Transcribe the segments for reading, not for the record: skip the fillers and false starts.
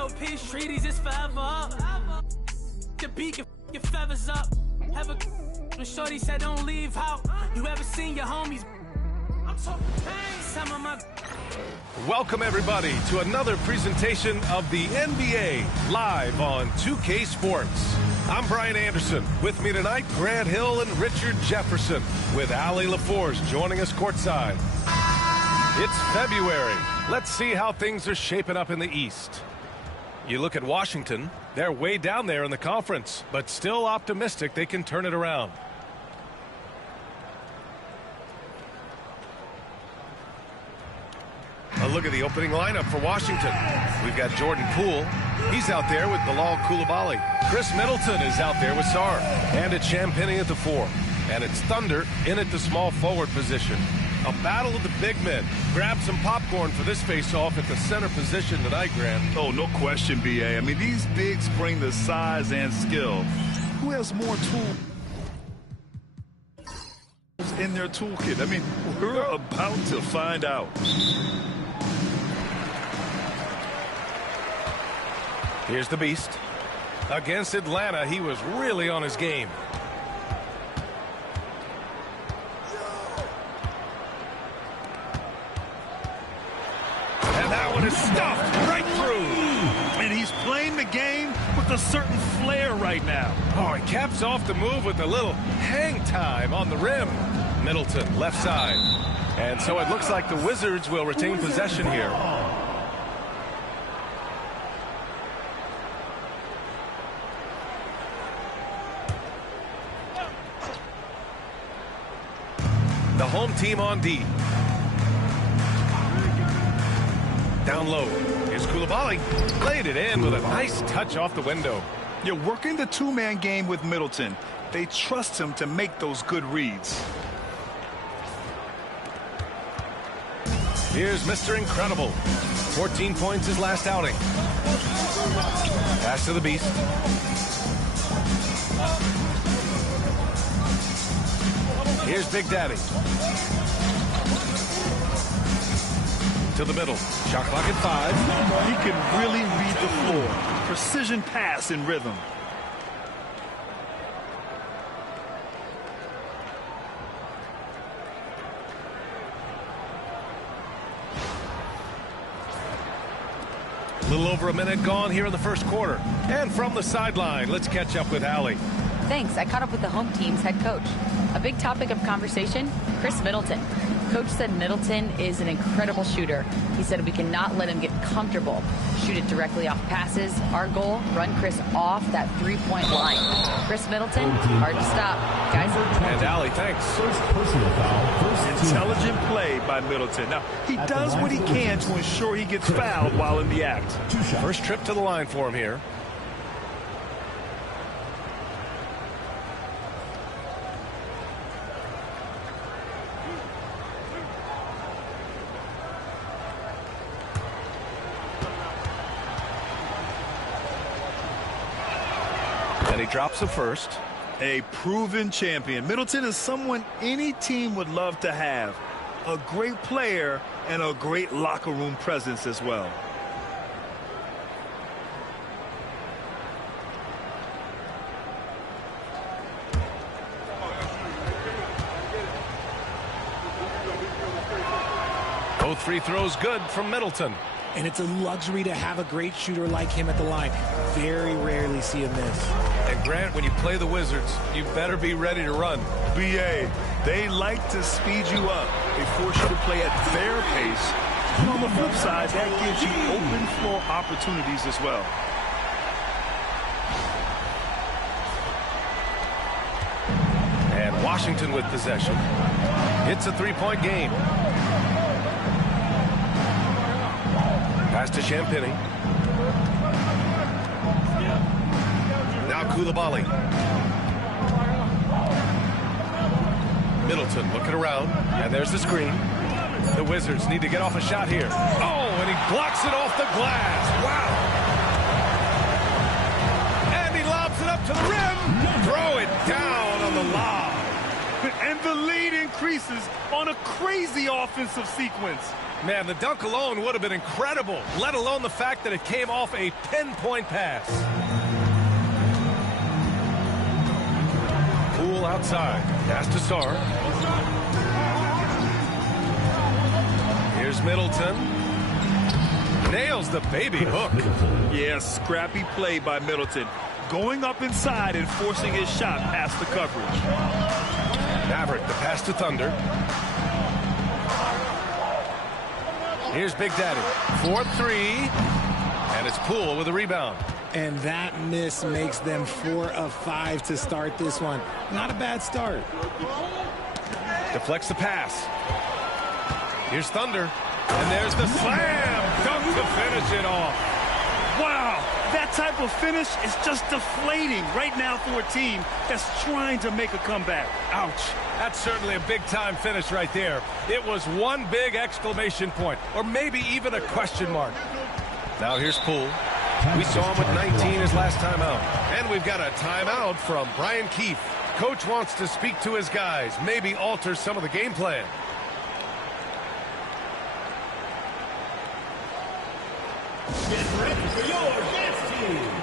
no peace treaties, it's forever. The beat your feathers up. Have a when shorty said don't leave out. You ever seen your homies? I'm talking pain. Some of my Welcome everybody to another presentation of the NBA live on 2K Sports. I'm Brian Anderson. With me tonight, Grant Hill and Richard Jefferson, with Allie LaForce joining us courtside. It's February. Let's see how things are shaping up in the East. You look at Washington, they're way down there in the conference, but still optimistic they can turn it around. A look at the opening lineup for Washington. We've got Jordan Poole. He's out there with Bilal Coulibaly. Chris Middleton is out there with Sarr. And it's Champagnie at the 4. And it's Thunder in at the small forward position. A battle of the big men. Grab some popcorn for this face-off at the center position tonight, Grant. Oh, no question, B.A. I mean, these bigs bring the size and skill. Who has more tools in their toolkit? I mean, we're about to find out. Here's the Beast. Against Atlanta, he was really on his game. And that one is stuffed right through. And he's playing the game with a certain flair right now. Oh, he caps off the move with a little hang time on the rim. Middleton, left side. And so it looks like the Wizards will retain possession here. The home team on D. Down low. Here's Coulibaly. Laid it in with a nice touch off the window. You're working the two-man game with Middleton. They trust him to make those good reads. Here's Mr. Incredible. 14 points his last outing. Pass to the Beast. Here's Big Daddy. To the middle. Shot clock at 5. He can really read the floor. Precision pass in rhythm. A little over a minute gone here in the first quarter. And from the sideline, let's catch up with Allie. Thanks. I caught up with the home team's head coach. A big topic of conversation, Chris Middleton. Coach said Middleton is an incredible shooter. He said we cannot let him get comfortable. Shoot it directly off passes. Our goal, run Chris off that three-point line. Chris Middleton, hard to stop. Guys. And Allie, thanks. First personal foul. Intelligent play by Middleton. Now, he does what he can to ensure he gets fouled while in the act. First trip to the line for him here. And he drops the first. A proven champion. Middleton is someone any team would love to have. A great player and a great locker room presence as well. Both free throws good from Middleton. And it's a luxury to have a great shooter like him at the line. Very rarely see him miss. And Grant, when you play the Wizards, you better be ready to run. B.A., they like to speed you up. They force you to play at their pace. And on the flip side, that gives you open floor opportunities as well. And Washington with possession. It's a three-point game. Pass to Champagnie. Now Coulibaly. Middleton looking around, and there's the screen. The Wizards need to get off a shot here. Oh, and he blocks it off the glass. Wow. And he lobs it up to the rim. Throw it down on the lob. And the lead increases on a crazy offensive sequence. Man, the dunk alone would have been incredible, let alone the fact that it came off a pinpoint pass. Poole outside. Pass to Sarr. Here's Middleton. Nails the baby hook. Yeah, scrappy play by Middleton. Going up inside and forcing his shot past the coverage. Maverick, the pass to Thunder. Here's Big Daddy. 4-3. And it's Poole with a rebound. And that miss makes them 4 of 5 to start this one. Not a bad start. Deflects the pass. Here's Thunder. And there's the slam dunk to finish it off. Wow, that type of finish is just deflating right now for a team that's trying to make a comeback. Ouch. That's certainly a big-time finish right there. It was one big exclamation point, or maybe even a question mark. Now here's Poole. We saw him with 19 his last time out. And we've got a timeout from Brian Keefe. Coach wants to speak to his guys, maybe alter some of the game plan. Get ready for your dance team.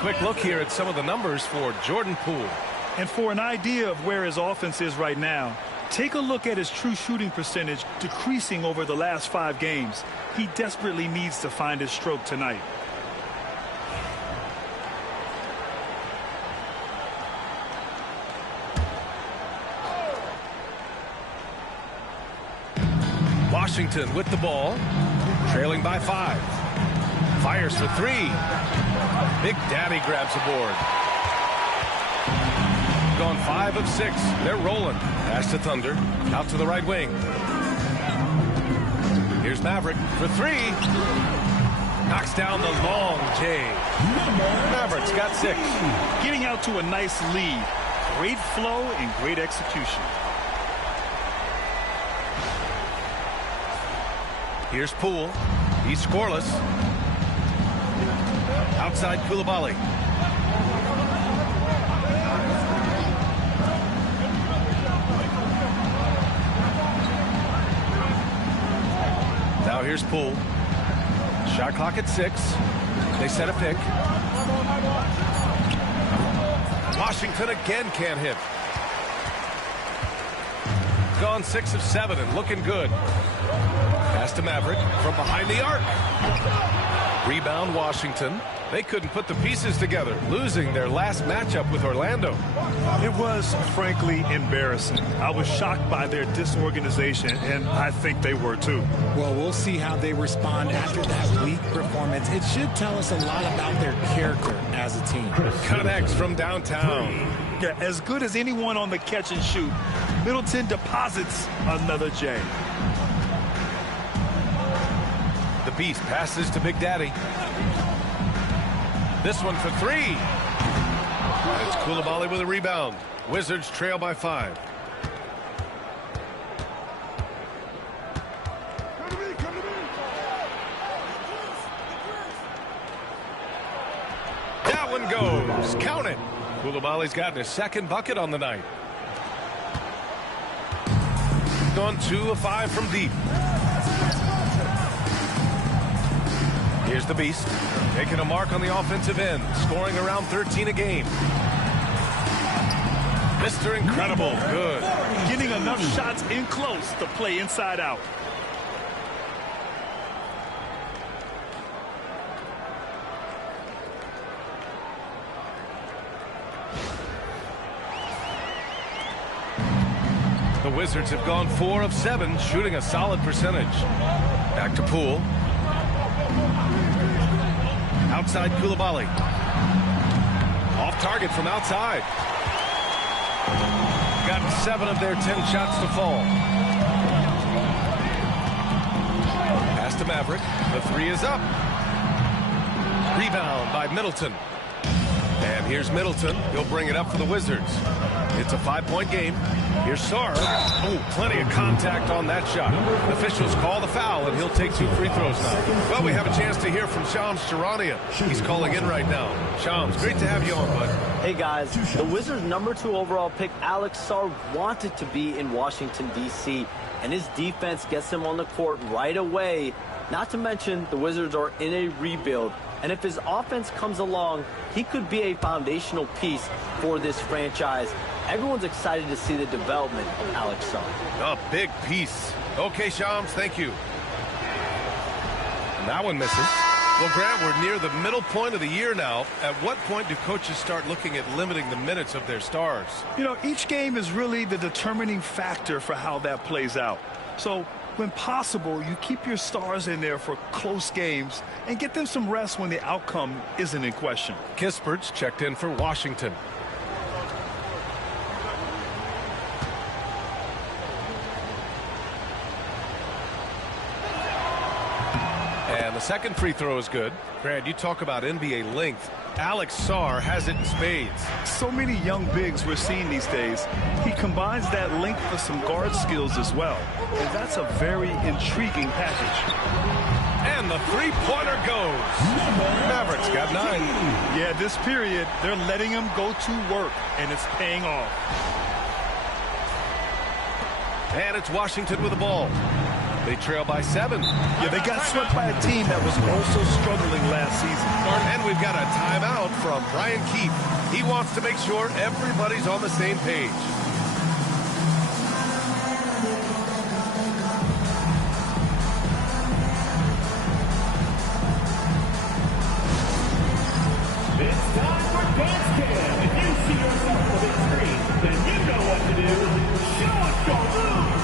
Quick look here at some of the numbers for Jordan Poole. And for an idea of where his offense is right now, take a look at his true shooting percentage decreasing over the last 5 games. He desperately needs to find his stroke tonight. Washington with the ball, trailing by 5. Fires for 3. Big Daddy grabs the board. Gone 5 of 6. They're rolling. Pass to Thunder. Out to the right wing. Here's Maverick for 3. Knocks down the long J. Maverick's got 6. Getting out to a nice lead. Great flow and great execution. Here's Poole. He's scoreless. Outside Coulibaly. Now here's Poole. Shot clock at 6. They set a pick. Washington again can't hit. Gone 6 of 7 and looking good. Pass to Maverick from behind the arc. Rebound Washington. They couldn't put the pieces together, losing their last matchup with Orlando. It was, frankly, embarrassing. I was shocked by their disorganization, and I think they were too. Well, we'll see how they respond after that weak performance. It should tell us a lot about their character as a team. Connects from downtown. Yeah, as good as anyone on the catch and shoot, Middleton deposits another J. The Beast passes to Big Daddy. This one for 3. It's Coulibaly with a rebound. Wizards trail by 5. That one goes. Count it. Coulibaly's gotten his 2nd bucket on the night. Gone 2 of 5 from deep. Here's the Beast, taking a mark on the offensive end, scoring around 13 a game. Mr. Incredible, good. Getting enough shots in close to play inside out. The Wizards have gone 4 of 7, shooting a solid percentage. Back to Poole. Outside Koulibaly. Off target from outside. Got 7 of their 10 shots to fall. Pass to Maverick. The 3 is up. Rebound by Middleton. And here's Middleton. He'll bring it up for the Wizards. It's a 5-point game. Here's Sarr. Oh, plenty of contact on that shot. Officials call the foul, and he'll take 2 free throws now. Well, we have a chance to hear from Shams Charania. He's calling in right now. Shams, great to have you on, bud. Hey, guys. The Wizards' #2 overall pick, Alex Sarr, wanted to be in Washington, D.C., and his defense gets him on the court right away. Not to mention, the Wizards are in a rebuild. And if his offense comes along, he could be a foundational piece for this franchise. Everyone's excited to see the development of Alex Sarr. A big piece. Okay, Shams, thank you. And that one misses. Well, Grant, we're near the middle point of the year now. At what point do coaches start looking at limiting the minutes of their stars? You know, each game is really the determining factor for how that plays out. So, when possible, you keep your stars in there for close games and get them some rest when the outcome isn't in question. Kispert's checked in for Washington. And the second free throw is good. Brad, you talk about NBA length. Alex Sarr has it in spades. So many young bigs we're seeing these days. He combines that length with some guard skills as well. And that's a very intriguing package. And the three-pointer goes. Mavericks got 9. Yeah, this period, they're letting him go to work, and it's paying off. And it's Washington with the ball. They trail by 7. Yeah, they got swept by a team that was also struggling last season. And we've got a timeout from Brian Keefe. He wants to make sure everybody's on the same page. It's time for Dance Cam. If you see yourself on the big screen, then you know what to do. Show us your moves.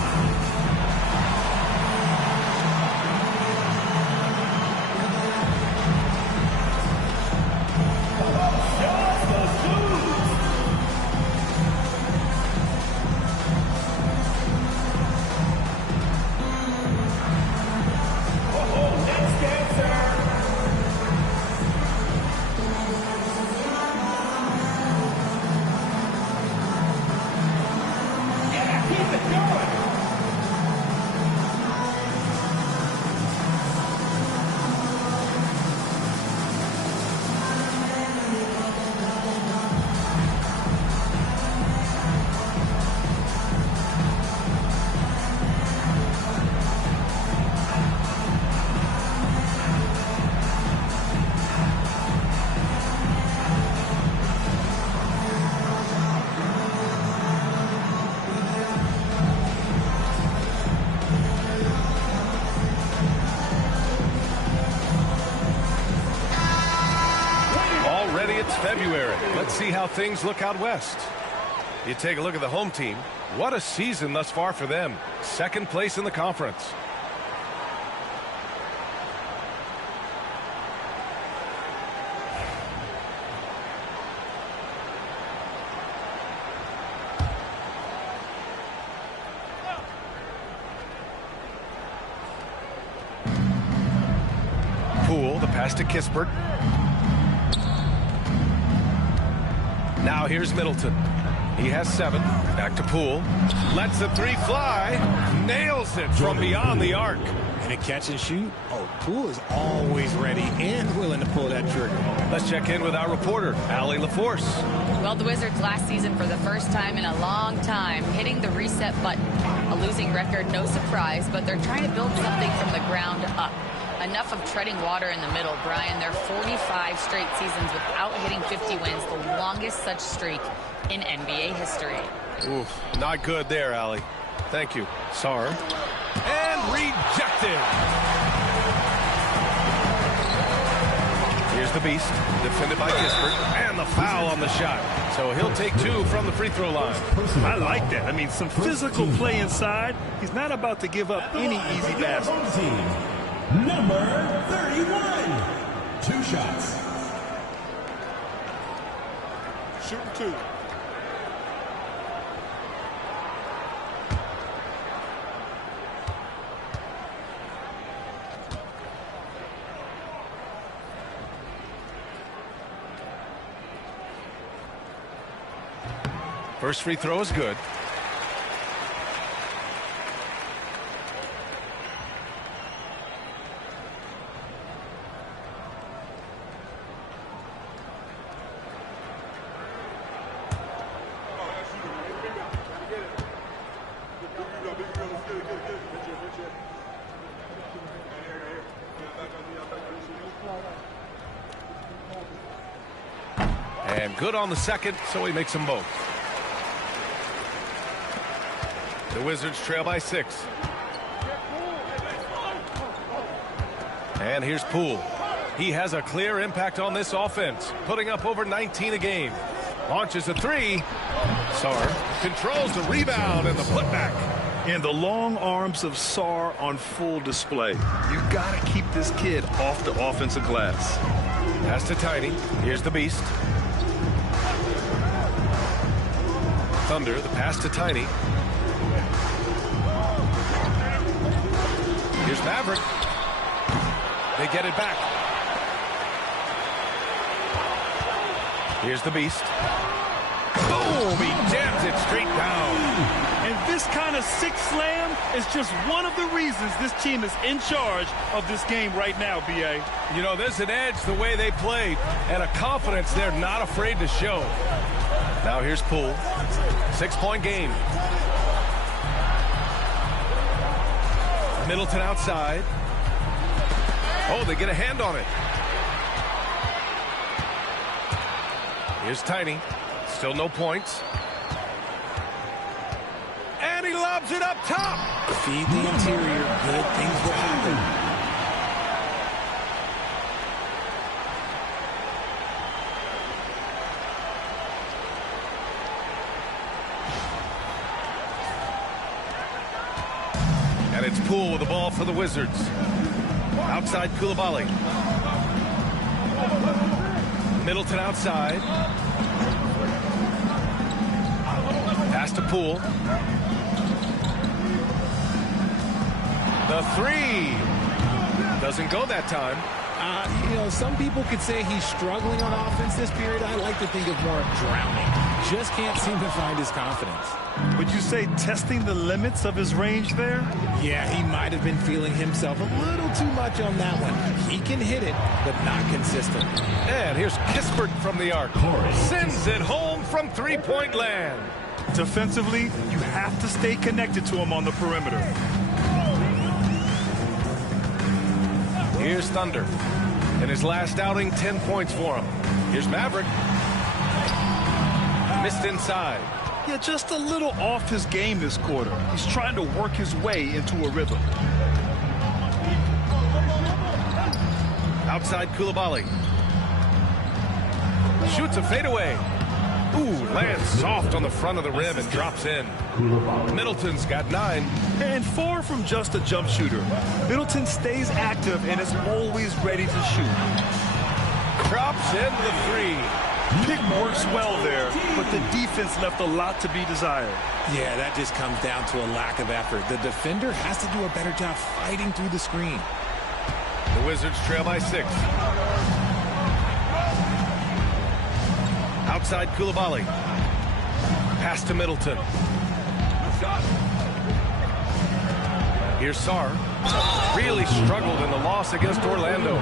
February. Let's see how things look out west. You take a look at the home team. What a season thus far for them. Second place in the conference. Poole, the pass to Kispert. Now here's Middleton. He has 7. Back to Poole. Lets the 3 fly. Nails it from beyond the arc. And a catch and shoot. Oh, Poole is always ready and willing to pull that trigger. Let's check in with our reporter, Allie LaForce. Well, the Wizards last season for the first time in a long time hitting the reset button. A losing record, no surprise, but they're trying to build something from the ground up. A Enough of treading water in the middle, Brian. They're 45 straight seasons without hitting 50 wins, the longest such streak in NBA history. Oof, not good there, Allie. Thank you. Sar. And rejected. Here's the beast, defended by Kispert, and the foul on the shot. So he'll take 2 from the free throw line. I like that. I mean, some physical play inside. He's not about to give up any easy baskets. Number 31. 2 shots. Shooting 2. First free throw is good. And good on the second, so he makes them both. The Wizards trail by 6. And here's Poole. He has a clear impact on this offense, putting up over 19 a game. Launches a 3. Sar controls the rebound and the putback. And the long arms of Sar on full display. You got to keep this kid off the offensive glass. Pass to Tiny. Here's the beast. Thunder, the pass to Tiny. Here's Maverick. They get it back. Here's the beast. Boom! He jams it straight down. And this kind of sick slam is just one of the reasons this team is in charge of this game right now, B.A. You know, there's an edge the way they play and a confidence they're not afraid to show. Now here's Poole. 6-point game. Middleton outside. Oh, they get a hand on it. Here's Tiny. Still no points. And he lobs it up top. Feed the interior. Good things will happen. And it's Poole with the ball for the Wizards. Outside Coulibaly. Middleton outside. Pass to Poole. The 3. Doesn't go that time. You know, some people could say he's struggling on offense this period. I like to think of more of drowning. Just can't seem to find his confidence. Would you say testing the limits of his range there? Yeah, he might have been feeling himself a little too much on that one. He can hit it, but not consistently. And here's Kispert from the arc. Sends it home from three-point land. Defensively, you have to stay connected to him on the perimeter. Here's Thunder. In his last outing, 10 points for him. Here's Maverick. Missed inside. Yeah, just a little off his game this quarter. He's trying to work his way into a rhythm. Outside Coulibaly. Shoots a fadeaway. Ooh, lands soft on the front of the rim and drops in. Middleton's got 9. And 4 from just a jump shooter. Middleton stays active and is always ready to shoot. Drops in the 3. Pick works well there, but the defense left a lot to be desired. Yeah, that just comes down to a lack of effort. The defender has to do a better job fighting through the screen. The Wizards trail by 6. Outside Coulibaly. Pass to Middleton. Here's Sar. Really struggled in the loss against Orlando.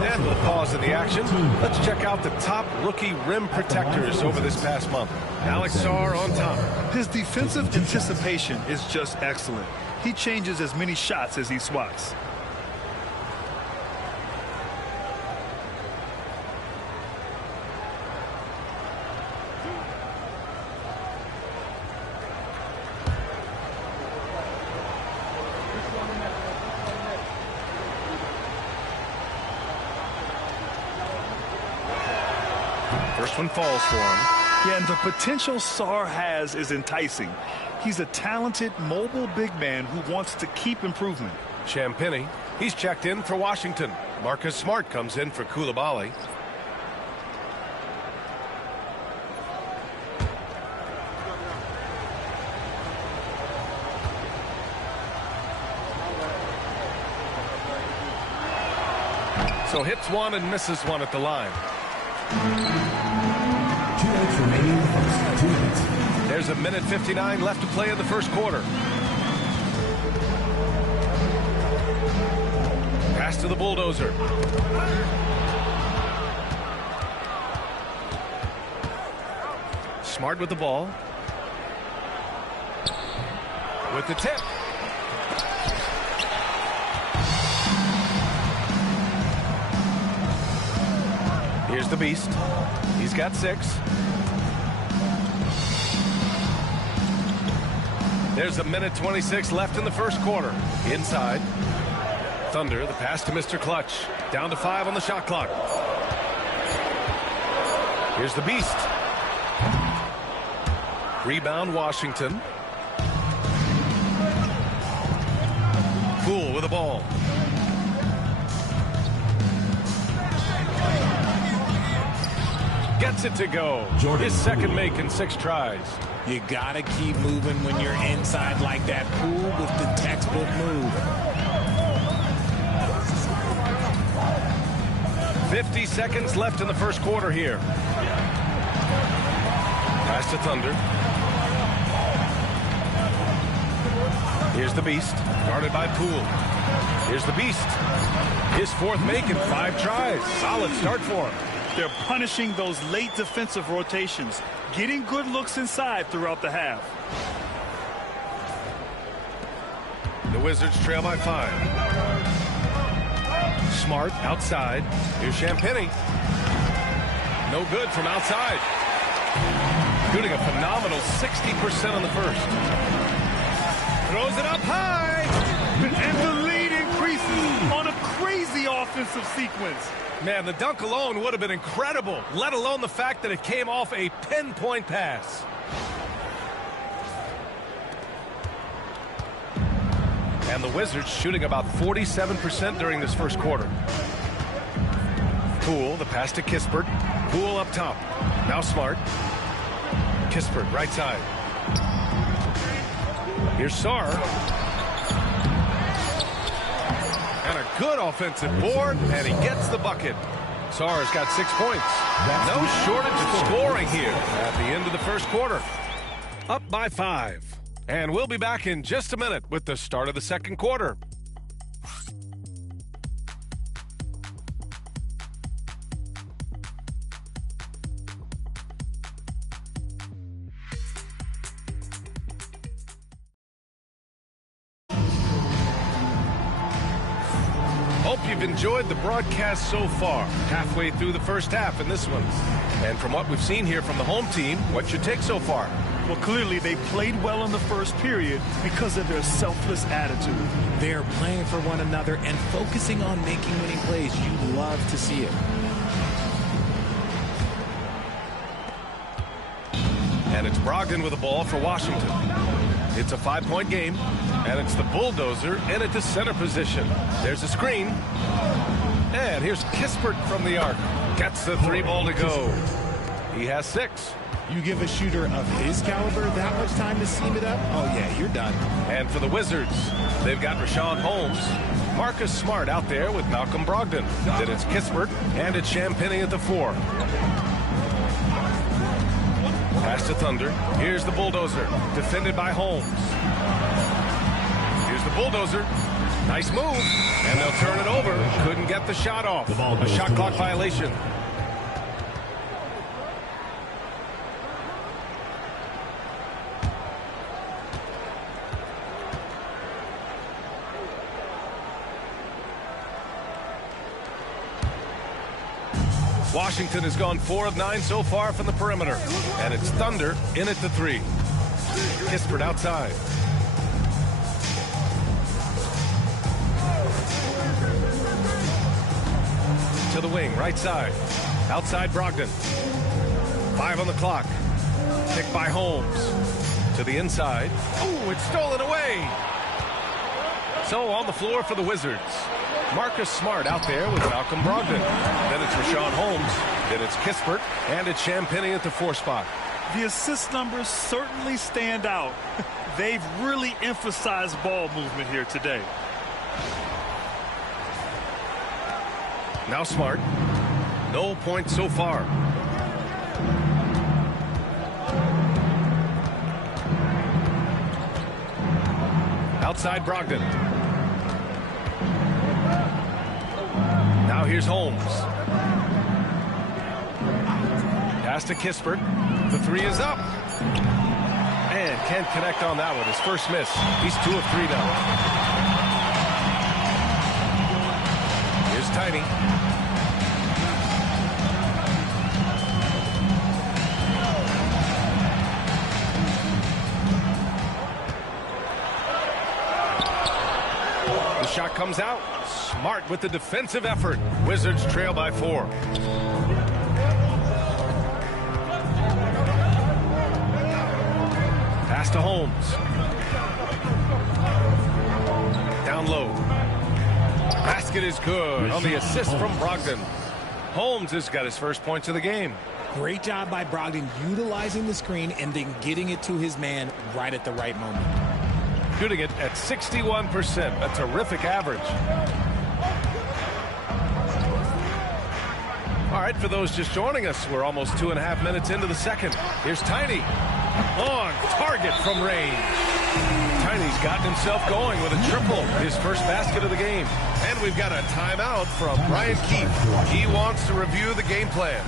And we'll pause in the action. Let's check out the top rookie rim protectors over this past month. Alex Sar on top. His defensive anticipation is just excellent. He changes as many shots as he swats. First one falls for him. Yeah, and the potential Sarr has is enticing. He's a talented, mobile big man who wants to keep improvement. Champagnie, he's checked in for Washington. Marcus Smart comes in for Koulibaly. So hits one and misses one at the line. 2 minutes remaining in the first. 2 minutes. There's a minute 59 left to play in the first quarter. Pass to the bulldozer. Smart with the ball. With the tip. Here's the beast. He's got 6. There's a minute 26 left in the first quarter. Inside. Thunder, the pass to Mr. Clutch. Down to 5 on the shot clock. Here's the beast. Rebound, Washington. Poole with the ball. Gets it to go. His second make in 6 tries. You gotta keep moving when you're inside like that. Poole with the textbook move. 50 seconds left in the first quarter here. Pass to Thunder. Here's the beast, guarded by Poole. Here's the beast. His 4th make in 5 tries. Solid start for him. They're punishing those late defensive rotations, getting good looks inside throughout the half. The Wizards trail by 5. Smart outside. Here's Champagnie. No good from outside. Shooting a phenomenal 60% on the first. Throws it up high. And the lead increases on a crazy offensive sequence. Man, the dunk alone would have been incredible, let alone the fact that it came off a pinpoint pass. And the Wizards shooting about 47% during this first quarter. Poole, the pass to Kispert. Poole up top. Now Smart. Kispert, right side. Here's Sarr. And a good offensive board, and he gets the bucket. Sarr's got 6 points. No shortage of scoring here at the end of the first quarter. Up by 5. And we'll be back in just a minute with the start of the second quarter. Hope you've enjoyed the broadcast so far. Halfway through the first half in this one. And from what we've seen here from the home team, what's your take so far? Well, clearly they played well in the first period because of their selfless attitude. They're playing for one another and focusing on making winning plays. You love to see it. And it's Brogdon with the ball for Washington. It's a 5-point game, and it's the bulldozer in at the center position. There's a screen. And here's Kispert from the arc. Gets the 3 ball to go. He has 6. You give a shooter of his caliber that much time to seam it up, oh yeah, you're done. And for the Wizards, they've got Rashawn Holmes. Marcus Smart out there with Malcolm Brogdon. Then it's Kispert, and it's Champagnie at the 4. Pass to Thunder. Here's the bulldozer, defended by Holmes. Here's the bulldozer. Nice move, and they'll turn it over. Couldn't get the shot off. A shot clock violation. Washington has gone 4 of 9 so far from the perimeter. And it's Thunder in at the 3. Kispert outside. To the wing, right side. Outside Brogdon. 5 on the clock. Picked by Holmes. To the inside. Oh, it's stolen away. So on the floor for the Wizards. Marcus Smart out there with Malcolm Brogdon. Then it's Rashawn Holmes. Then it's Kispert. And it's Champagnie at the 4 spot. The assist numbers certainly stand out. They've really emphasized ball movement here today. Now Smart. No points so far. Outside Brogdon. Now here's Holmes. Pass to Kispert. The 3 is up. And can't connect on that one. His first miss. He's 2 of 3 now. Here's Tiny. The shot comes out. Smart with the defensive effort. Wizards trail by 4. Pass to Holmes. Down low. Basket is good on the assist from Brogdon. Holmes has got his first points of the game. Great job by Brogdon utilizing the screen and then getting it to his man right at the right moment. Shooting it at 61%, a terrific average. All right, for those just joining us, we're almost 2.5 minutes into the second. Here's Tiny. On target from range. Tiny's gotten himself going with a triple, his first basket of the game. And we've got a timeout from Brian Keefe. He wants to review the game plan.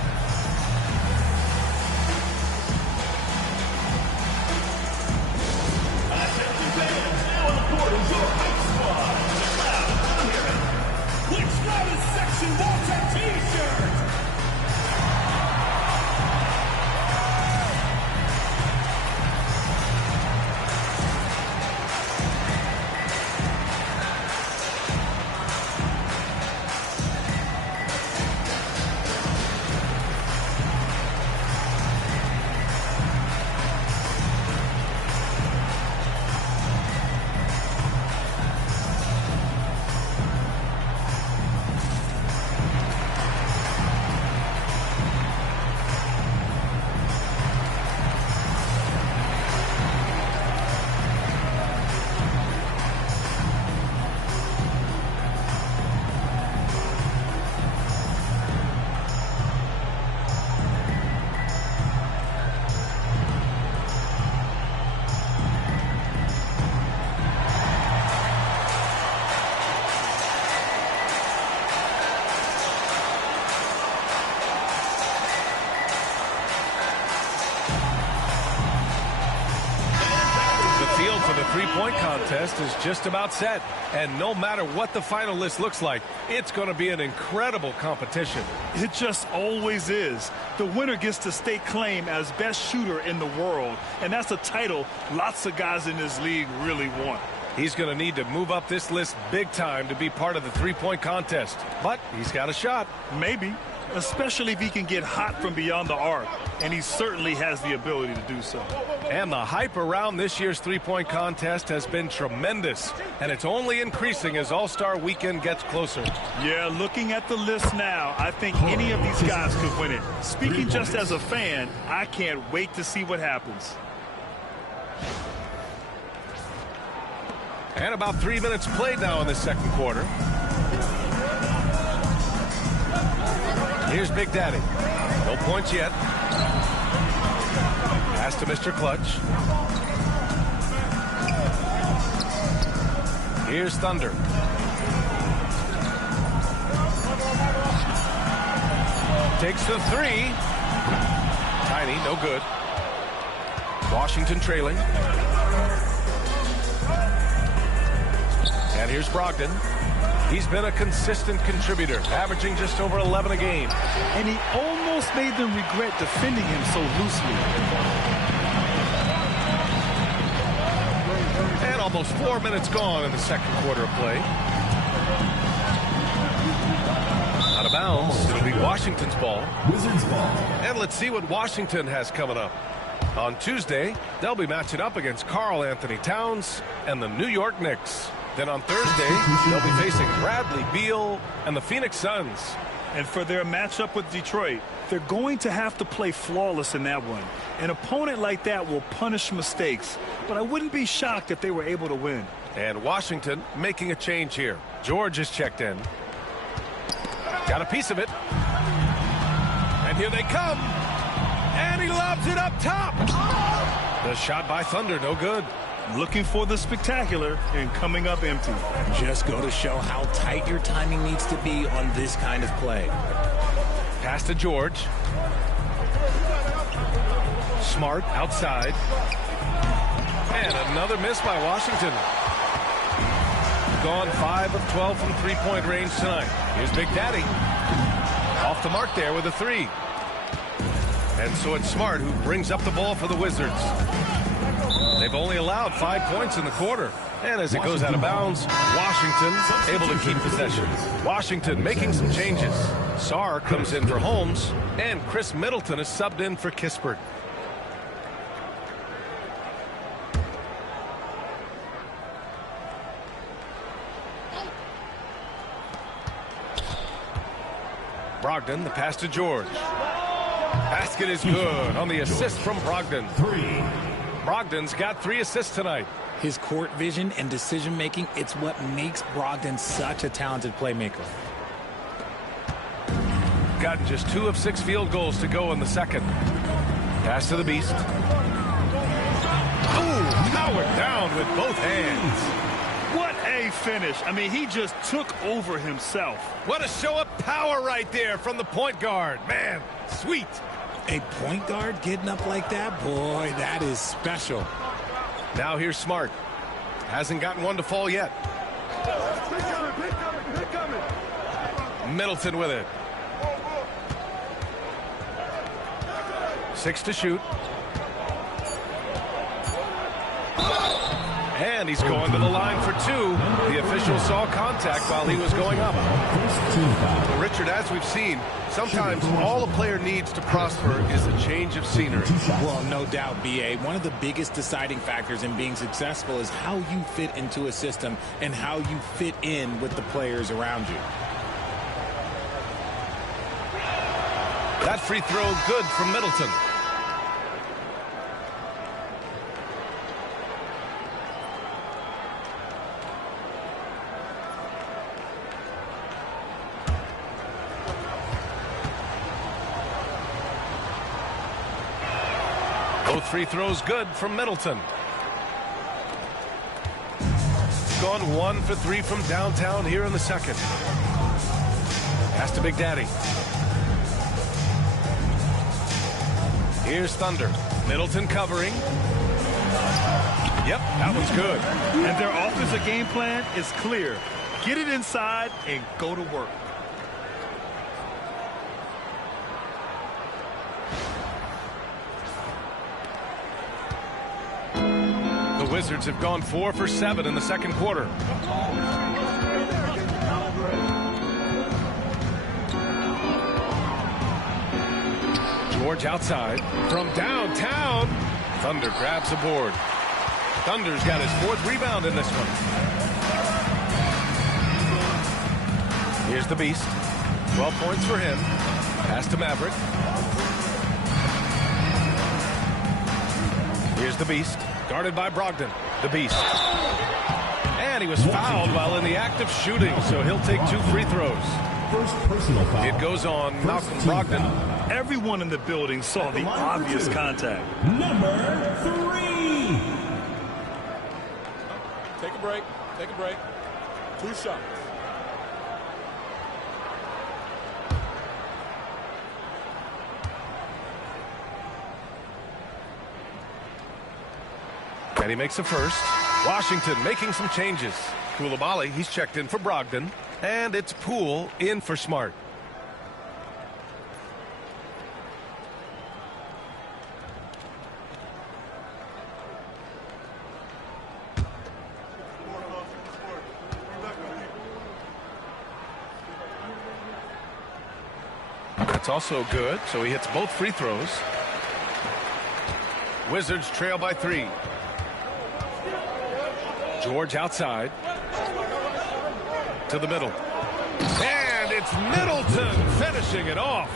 Three-point contest is just about set, and no matter what the final list looks like, it's going to be an incredible competition. It just always is. The winner gets to stake claim as best shooter in the world, and that's a title lots of guys in this league really want. He's going to need to move up this list big time to be part of the three-point contest, but he's got a shot. Maybe, especially if he can get hot from beyond the arc, and he certainly has the ability to do so. And the hype around this year's three-point contest has been tremendous, and it's only increasing as All-Star Weekend gets closer. Yeah, looking at the list now, I think any of these guys could win it. Speaking just as a fan, I can't wait to see what happens. And about 3 minutes played now in the second quarter. Here's Big Daddy. No points yet. Pass to Mr. Clutch. Here's Thunder. Takes the three. Tiny, no good. Washington trailing. And here's Brogdon. He's been a consistent contributor, averaging just over 11 a game. And he almost made them regret defending him so loosely. And almost 4 minutes gone in the second quarter of play. Out of bounds. It'll be Washington's ball. Wizards ball. And let's see what Washington has coming up. On Tuesday, they'll be matching up against Karl Anthony Towns and the New York Knicks. Then on Thursday, they'll be facing Bradley Beal and the Phoenix Suns. And for their matchup with Detroit, they're going to have to play flawless in that one. An opponent like that will punish mistakes, but I wouldn't be shocked if they were able to win. And Washington making a change here. George is checked in. Got a piece of it. And here they come. And he lobs it up top. The shot by Thunder, no good. Looking for the spectacular and coming up empty. Just go to show how tight your timing needs to be on this kind of play. Pass to George. Smart outside. And another miss by Washington. Gone 5 of 12 from three-point range tonight. Here's Big Daddy. Off the mark there with a three. And so it's Smart who brings up the ball for the Wizards. They've only allowed 5 points in the quarter. And as it goes out of bounds, Washington able to keep possession. Washington making some changes. Sarr comes in for Holmes, and Chris Middleton is subbed in for Kispert. Brogdon, the pass to George. Basket is good on the assist from Brogdon. Brogdon's got 3 assists tonight. His court vision and decision-making, it's what makes Brogdon such a talented playmaker. Gotten just 2 of 6 field goals to go in the second. Pass to the Beast. Ooh, powered down with both hands. What a finish. I mean, he just took over himself. What a show of power right there from the point guard. Man, sweet. A point guard getting up like that? Boy, that is special. Now here's Smart. Hasn't gotten one to fall yet. Middleton with it. 6 to shoot. And he's going to the line for 2. The official saw contact while he was going up. Well, Richard, as we've seen, sometimes all a player needs to prosper is a change of scenery. Well, no doubt, B.A. One of the biggest deciding factors in being successful is how you fit into a system and how you fit in with the players around you. That free throw good from Middleton. Both free throws good from Middleton. Gone 1 for 3 from downtown here in the second. Pass to Big Daddy. Here's Thunder. Middleton covering. Yep, that one's good. And their offensive game plan is clear. Get it inside and go to work. The Wizards have gone 4 for 7 in the second quarter. George outside from downtown. Thunder grabs a board. Thunder's got his 4th rebound in this one. Here's the Beast. 12 points for him. Pass to Maverick. Here's the Beast. Guarded by Brogdon. The Beast. And he was fouled while in the act of shooting, so he'll take 2 free throws. First personal foul. It goes on Malcolm Brogdon. Foul. Everyone in the building saw the obvious contact. Number 3. Take a break. Take a break. 2 shots. And he makes a first. Washington making some changes. Koulibaly, he's checked in for Brogdon. And it's Poole in for Smart. That's also good, so he hits both free throws. Wizards trail by 3. George outside. To the middle. And it's Middleton finishing it off.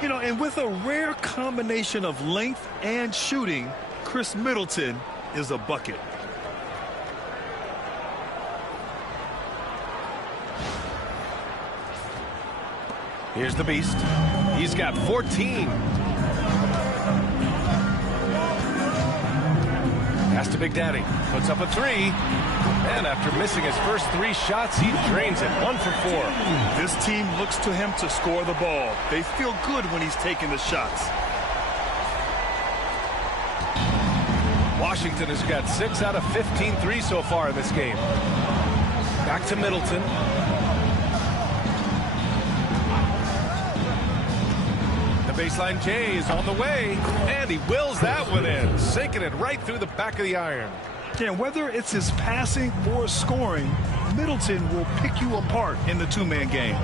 You know, and with a rare combination of length and shooting, Chris Middleton is a bucket. Here's the beast. He's got 14. Pass to Big Daddy. Puts up a 3. And after missing his first 3 shots, he drains it. 1 for 4. This team looks to him to score the ball. They feel good when he's taking the shots. Washington has got 6 out of 15 threes so far in this game. Back to Middleton. Baseline J is on the way, and he wills that one in, sinking it right through the back of the iron. Yeah, whether it's his passing or scoring, Middleton will pick you apart in the two-man game.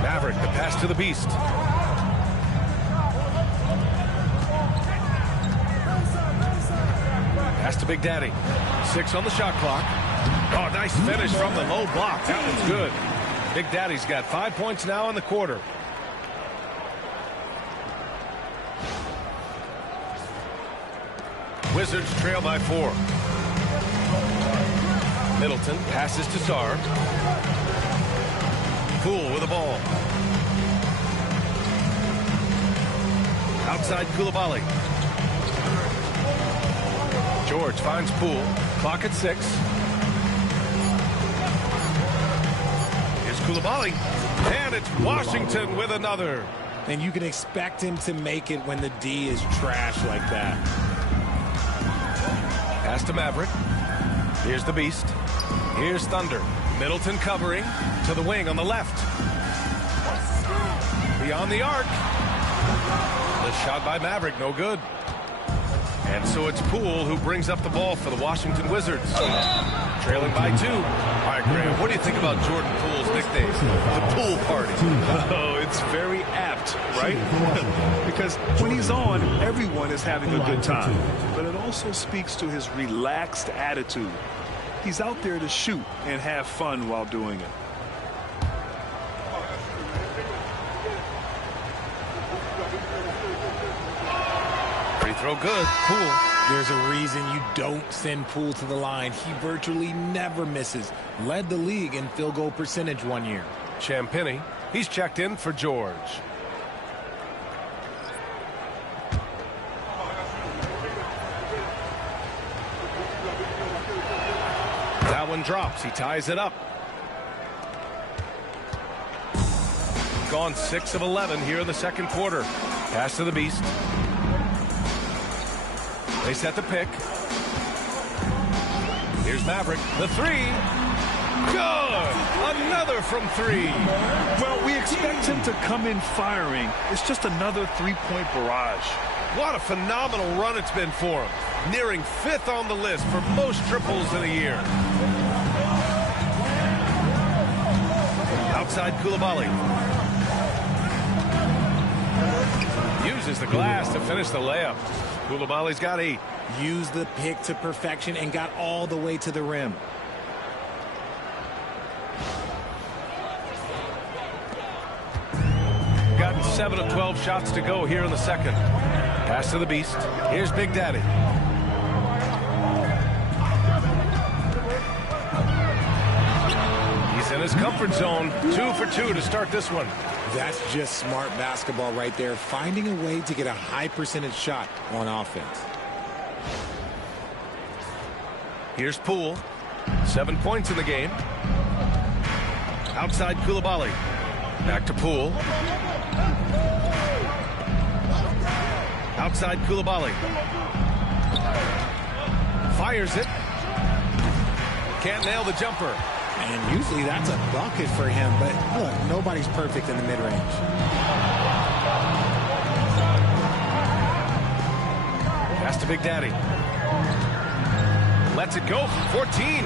Maverick, the pass to the beast. Pass to Big Daddy. 6 on the shot clock. Oh, nice finish from the low block. That was good. Big Daddy's got 5 points now in the quarter. Wizards trail by 4. Middleton passes to Sarr. Poole with the ball. Outside Koulibaly. George finds Poole. Clock at 6. Here's Koulibaly. And it's Washington with another. And you can expect him to make it when the D is trash like that. Pass to Maverick. Here's the beast. Here's Thunder. Middleton covering to the wing on the left. Beyond the arc. The shot by Maverick, no good. And so it's Poole who brings up the ball for the Washington Wizards. Trailing by 2. All right, Graham, what do you think about Jordan Poole's nickname? The Poole Party. Oh, it's very apt, right? Because when he's on, everyone is having a good time. But it also speaks to his relaxed attitude. He's out there to shoot and have fun while doing it. Free throw good. Poole. There's a reason you don't send Poole to the line. He virtually never misses. Led the league in field goal percentage one year. Champagny. He's checked in for George. That one drops. He ties it up. Gone 6 of 11 here in the second quarter. Pass to the beast. They set the pick. Here's Maverick. The 3. Good! Another from 3. Well, we expect him to come in firing. It's just another three-point barrage. What a phenomenal run it's been for him. Nearing 5th on the list for most triples in a year. Outside Koulibaly. Uses the glass to finish the layup. Koulibaly's got 8. Used the pick to perfection and got all the way to the rim. Got 7 of 12 shots to go here in the second. Pass to the beast. Here's Big Daddy. He's in his comfort zone. 2 for 2 to start this one. That's just smart basketball right there. Finding a way to get a high percentage shot on offense. Here's Poole. 7 points in the game. Outside Koulibaly. Back to Poole. Outside Koulibaly. Fires it. Can't nail the jumper. And usually that's a bucket for him, but look, nobody's perfect in the mid-range. Pass to Big Daddy. Lets it go from 14.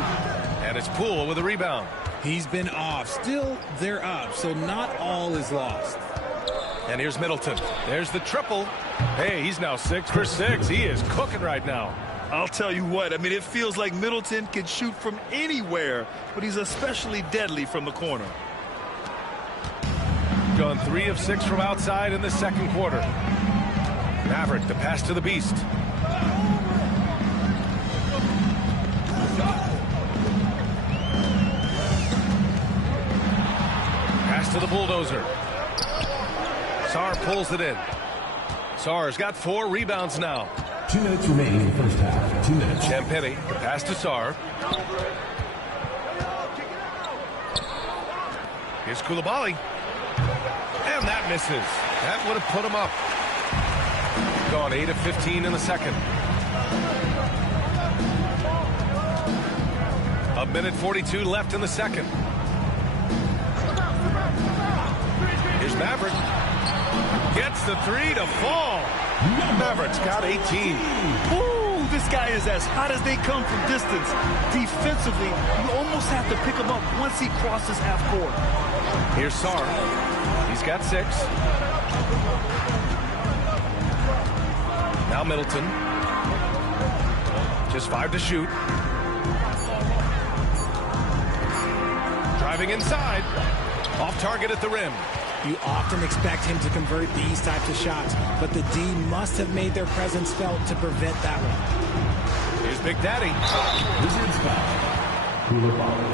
And it's Poole with a rebound. He's been off. Still, they're up, so not all is lost. And here's Middleton. There's the triple. Hey, he's now 6 for 6. He is cooking right now. I'll tell you what, I mean, it feels like Middleton can shoot from anywhere, but he's especially deadly from the corner. Gone 3 of 6 from outside in the second quarter. Maverick, the pass to the Beast. Pass to the Bulldozer. Sarr pulls it in. Sarr's got 4 rebounds now. 2 minutes remaining in the first half. 2 minutes. Champagny, the pass to Sarr. Here's Koulibaly. And that misses. That would have put him up. Gone 8 of 15 in the second. A minute 42 left in the second. Here's Maverick. Gets the 3 to fall. Maverick's got 18. Ooh, this guy is as hot as they come from distance. Defensively, you almost have to pick him up once he crosses half court. Here's Sarr. He's got 6. Now Middleton. Just 5 to shoot. Driving inside. Off target at the rim. You often expect him to convert these types of shots, but the D must have made their presence felt to prevent that one. Here's Big Daddy. Wizards foul. Koulibaly.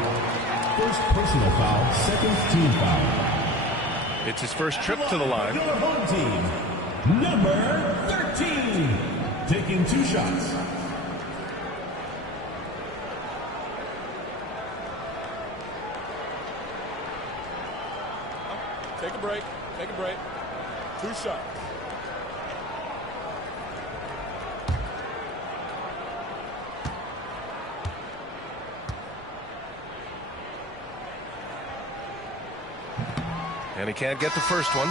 First personal foul, second team foul. It's his first trip to the line. Your home team, number 13, taking 2 shots. Take a break. Take a break. 2 shots. And he can't get the first one.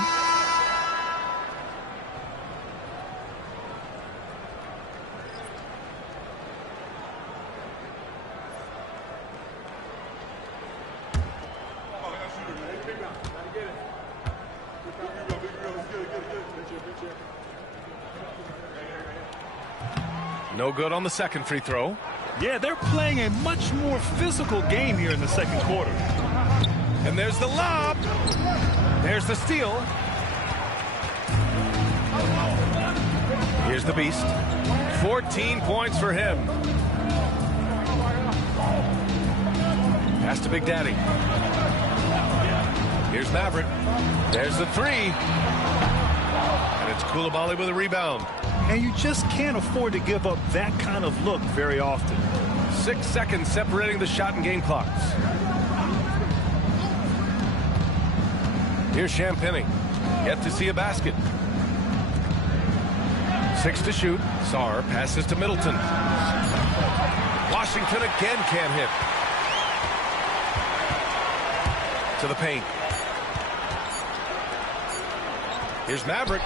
No good on the second free throw. Yeah, they're playing a much more physical game here in the second quarter. And there's the lob. There's the steal. Here's the Beast. 14 points for him. Pass to Big Daddy. Here's Maverick. There's the 3. And it's Koulibaly with a rebound. And you just can't afford to give up that kind of look very often. 6 seconds separating the shot and game clocks. Here's Champagny. Yet to see a basket. 6 to shoot. Sarr passes to Middleton. Washington again can't hit. To the paint. Here's Maverick.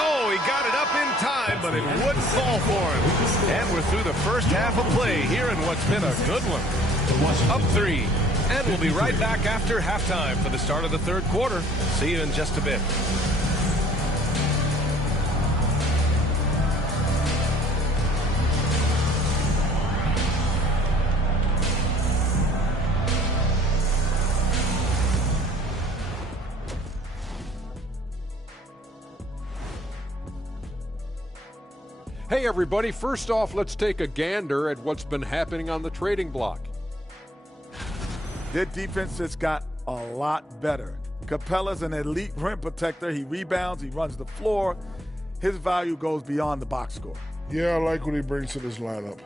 Oh, he got it up in time, but it wouldn't fall for him. And we're through the first half of play here in what's been a good one. Up 3. And we'll be right back after halftime for the start of the third quarter. See you in just a bit. Hey everybody, first off, let's take a gander at what's been happening on the trading block. Their defense just got a lot better. Capella's an elite rim protector. He rebounds, he runs the floor. His value goes beyond the box score. Yeah, I like what he brings to this lineup.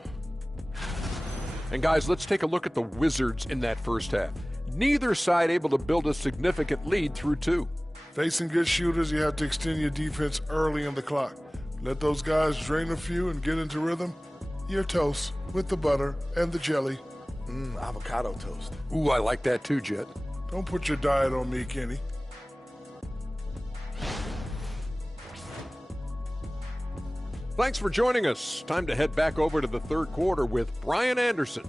And guys, let's take a look at the Wizards in that first half. Neither side able to build a significant lead through 2. Facing good shooters, you have to extend your defense early in the clock. Let those guys drain a few and get into rhythm. You're toast with the butter and the jelly. Avocado toast. Ooh, I like that too, Jet. Don't put your diet on me, Kenny. Thanks for joining us. Time to head back over to the third quarter with Brian Anderson.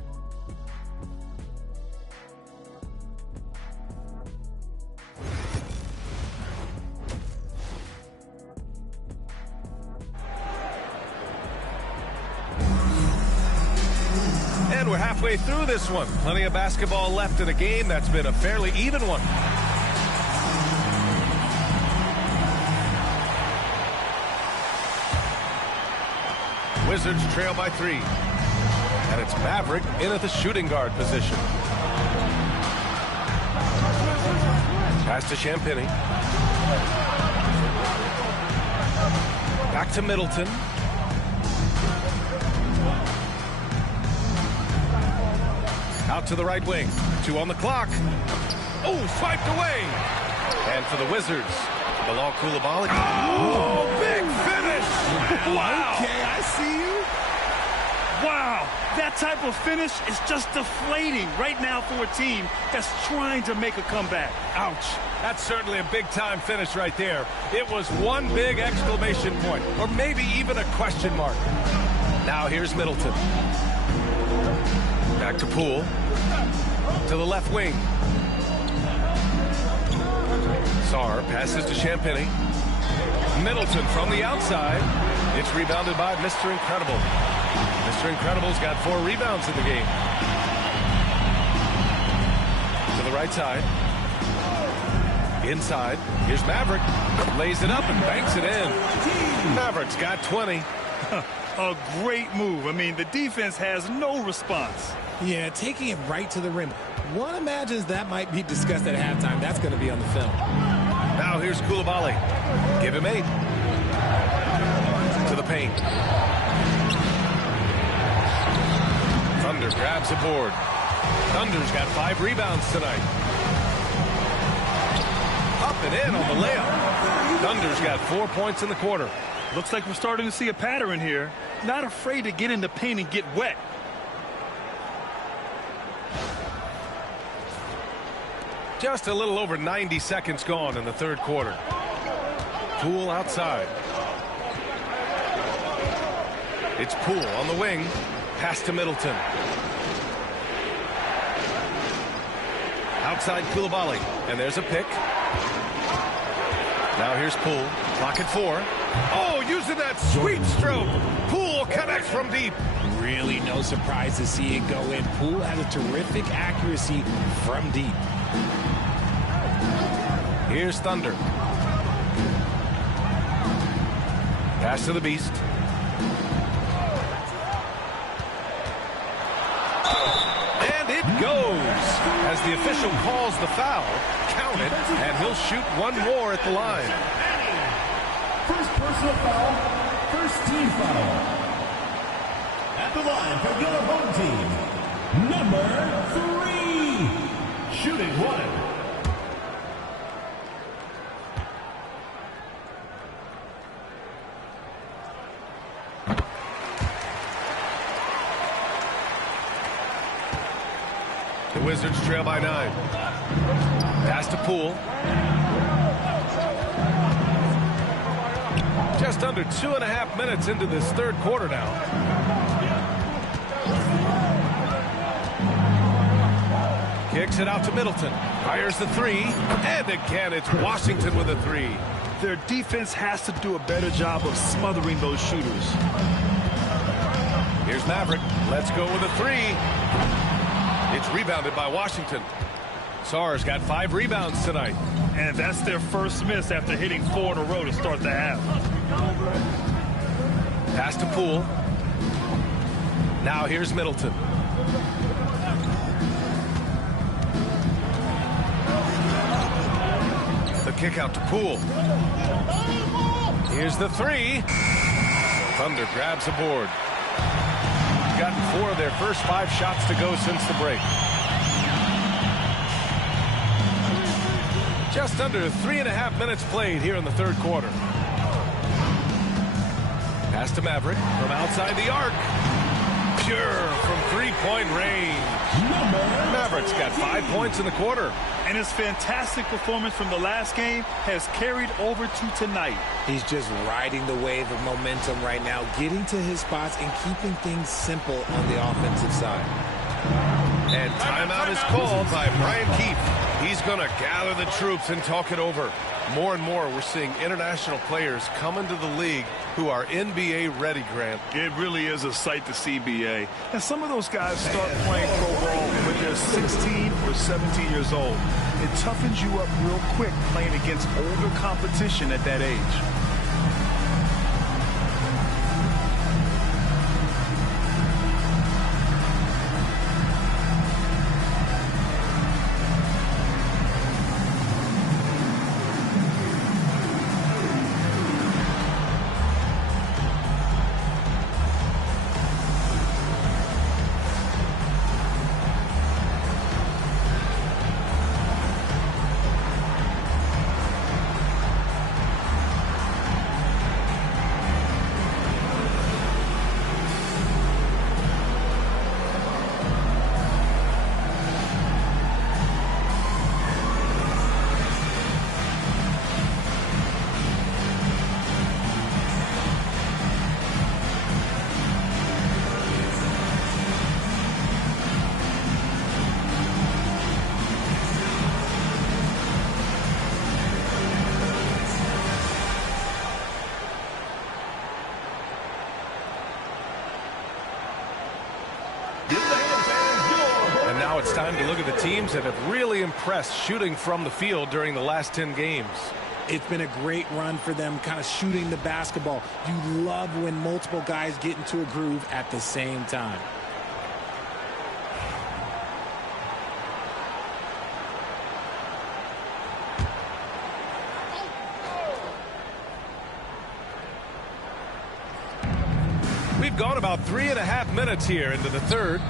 And we're halfway through this one. Plenty of basketball left in a game that's been a fairly even one. Wizards trail by 3. And it's Maverick in at the shooting guard position. Pass to Champagnie. Back to Middleton. Out to the right wing. 2 on the clock. Oh, swiped away. And for the Wizards, Bilal Coulibaly. Oh, big finish. Wow. Okay, I see you. Wow, that type of finish is just deflating right now for a team that's trying to make a comeback. Ouch. That's certainly a big-time finish right there. It was one big exclamation point, or maybe even a question mark. Now here's Middleton. Back to Poole. To the left wing. Sarr passes to Champagnie. Middleton from the outside. It's rebounded by Mr. Incredible. Mr. Incredible's got 4 rebounds in the game. To the right side. Inside. Here's Maverick. Lays it up and banks it in. Maverick's got 20. A great move. I mean, the defense has no response. Yeah, taking it right to the rim. One imagines that might be discussed at halftime. That's going to be on the film. Now here's Coulibaly. Give him 8. To the paint. Thunder grabs a board. Thunder's got 5 rebounds tonight. Up and in on the layup. Thunder's got 4 points in the quarter. Looks like we're starting to see a pattern here. Not afraid to get in the paint and get wet. Just a little over 90 seconds gone in the third quarter. Poole outside. It's Poole on the wing. Pass to Middleton. Outside Coulibaly. And there's a pick. Now here's Poole. Clock at 4. Oh, using that sweep stroke. Poole connects from deep. Really no surprise to see it go in. Poole has a terrific accuracy from deep. Here's Thunder. Pass to the Beast. And it goes. As the official calls the foul, count it, and he'll shoot 1 more at the line. First personal foul, first team foul. At the line for your home team, number 3. Shooting 1. The Wizards trail by 9. Pass to Poole. Just under 2.5 minutes into this third quarter now. Kicks it out to Middleton. Fires the 3. And again, it's Washington with a 3. Their defense has to do a better job of smothering those shooters. Here's Maverick. Let's go with a 3. It's rebounded by Washington. Sarr's got 5 rebounds tonight. And that's their first miss after hitting 4 in a row to start the half. Pass to Poole. Now here's Middleton. The kick out to Poole. Here's the 3. Thunder grabs a board. Gotten 4 of their first 5 shots to go since the break. Just under 3.5 minutes played here in the third quarter. Pass to Maverick from outside the arc. dagger from three-point range. Mavericks got 5 points in the quarter. And his fantastic performance from the last game has carried over to tonight. He's just riding the wave of momentum right now, getting to his spots and keeping things simple on the offensive side. And timeout is called by Brian Keefe. He's going to gather the troops and talk it over. More and more, we're seeing international players come into the league who are NBA ready, Grant. It really is a sight to see, BA. And some of those guys start playing pro ball when they're 16 or 17 years old. It toughens you up real quick playing against older competition at that age. And now it's time to look at the teams that have really impressed shooting from the field during the last 10 games. It's been a great run for them, kind of shooting the basketball. You love when multiple guys get into a groove at the same time. We've gone about 3.5 minutes here into the third.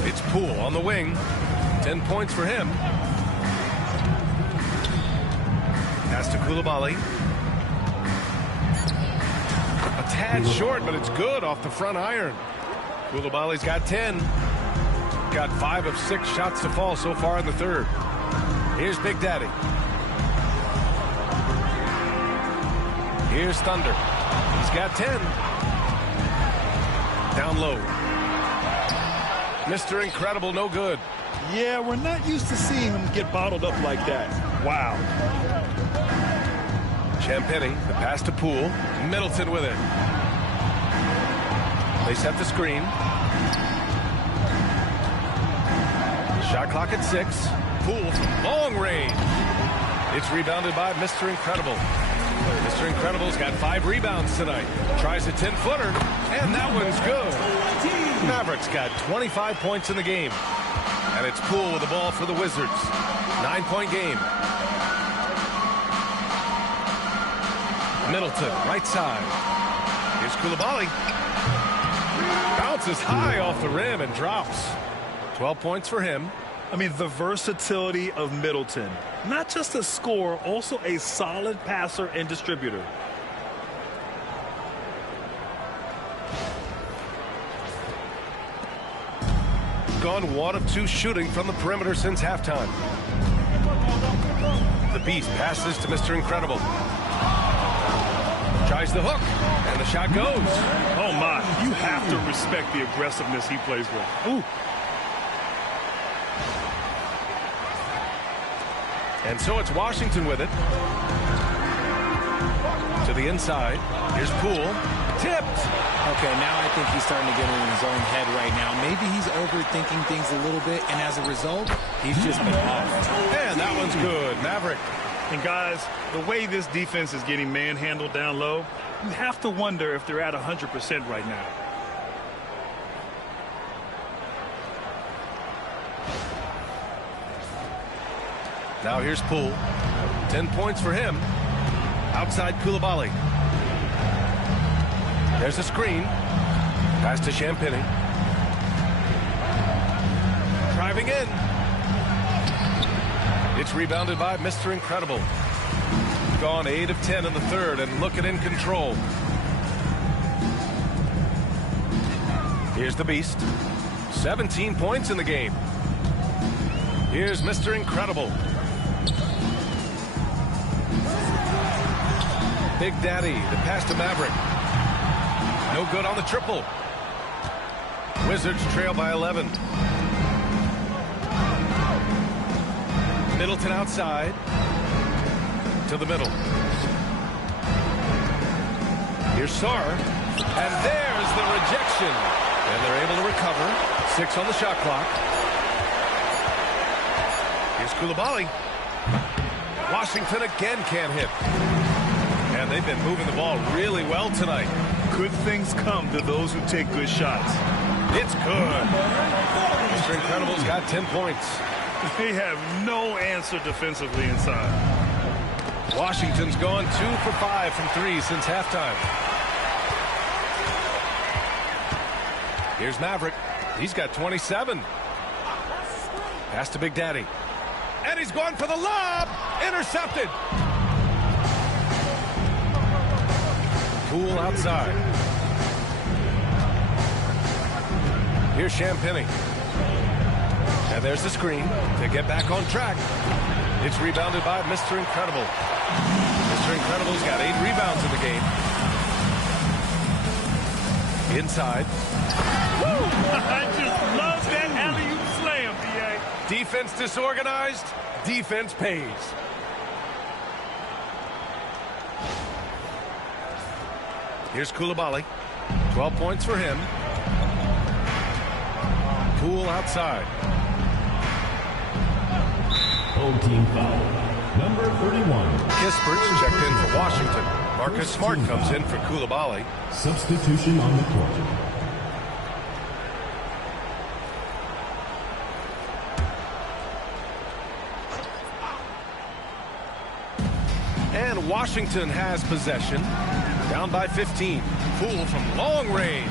It's Poole on the wing. 10 points for him. Pass to Coulibaly. A tad short, but it's good off the front iron. Coulibaly's got 10. Got 5 of 6 shots to fall so far in the third. Here's Big Daddy. Here's Thunder. He's got 10. Down low. Mr. Incredible, no good. Yeah, we're not used to seeing him get bottled up like that. Wow. Champagnie, the pass to Poole. Middleton with it. They set the screen. Shot clock at 6. Poole from long range. It's rebounded by Mr. Incredible. Mr. Incredible's got 5 rebounds tonight. Tries a 10-footer, and that one's good. Mavericks got 25 points in the game. And it's Poole with the ball for the Wizards. 9-point game. Middleton, right side. Here's Coulibaly. Bounces high off the rim and drops. 12 points for him. I mean, the versatility of Middleton. Not just a scorer, also a solid passer and distributor. Gone 1 of 2 shooting from the perimeter since halftime. The Beast passes to Mr. Incredible. Tries the hook, and the shot goes. Oh, my. You have to respect the aggressiveness he plays with. Ooh. And so it's Washington with it. To the inside. Here's Poole. Tipped. Okay, now I think he's starting to get in his own head right now. Maybe he's overthinking things a little bit, and as a result, he's just been off. And that one's good. Maverick. And, guys, the way this defense is getting manhandled down low, you have to wonder if they're at 100% right now. Now here's Poole. 10 points for him. Outside Coulibaly. There's a screen. Pass to Champagnie. Driving in. It's rebounded by Mr. Incredible. Gone 8 of 10 in the third and looking in control. Here's the Beast. 17 points in the game. Here's Mr. Incredible. Big Daddy, the pass to Maverick. No good on the triple. Wizards trail by 11. Middleton outside. To the middle. Here's Sar. And there's the rejection. And they're able to recover. 6 on the shot clock. Here's Coulibaly. Washington again can't hit. And they've been moving the ball really well tonight. Good things come to those who take good shots. It's good. Mr. Incredible's got 10 points. They have no answer defensively inside. Washington's gone 2 for 5 from 3 since halftime. Here's Maverick. He's got 27. Pass to Big Daddy. And he's going for the lob. Intercepted. Poole outside. Here's Champagny. And there's the screen to get back on track. It's rebounded by Mr. Incredible. Mr. Incredible's got 8 rebounds in the game. Inside. Woo! I just love that alley-oop slam, B.A. Defense disorganized. Defense pays. Here's Coulibaly. 12 points for him. Poole outside. Home team foul. Number 31. Kispert's checked in for Washington. Marcus Smart comes in for Coulibaly. Substitution on the court. And Washington has possession. Down by 15. Poole from long range.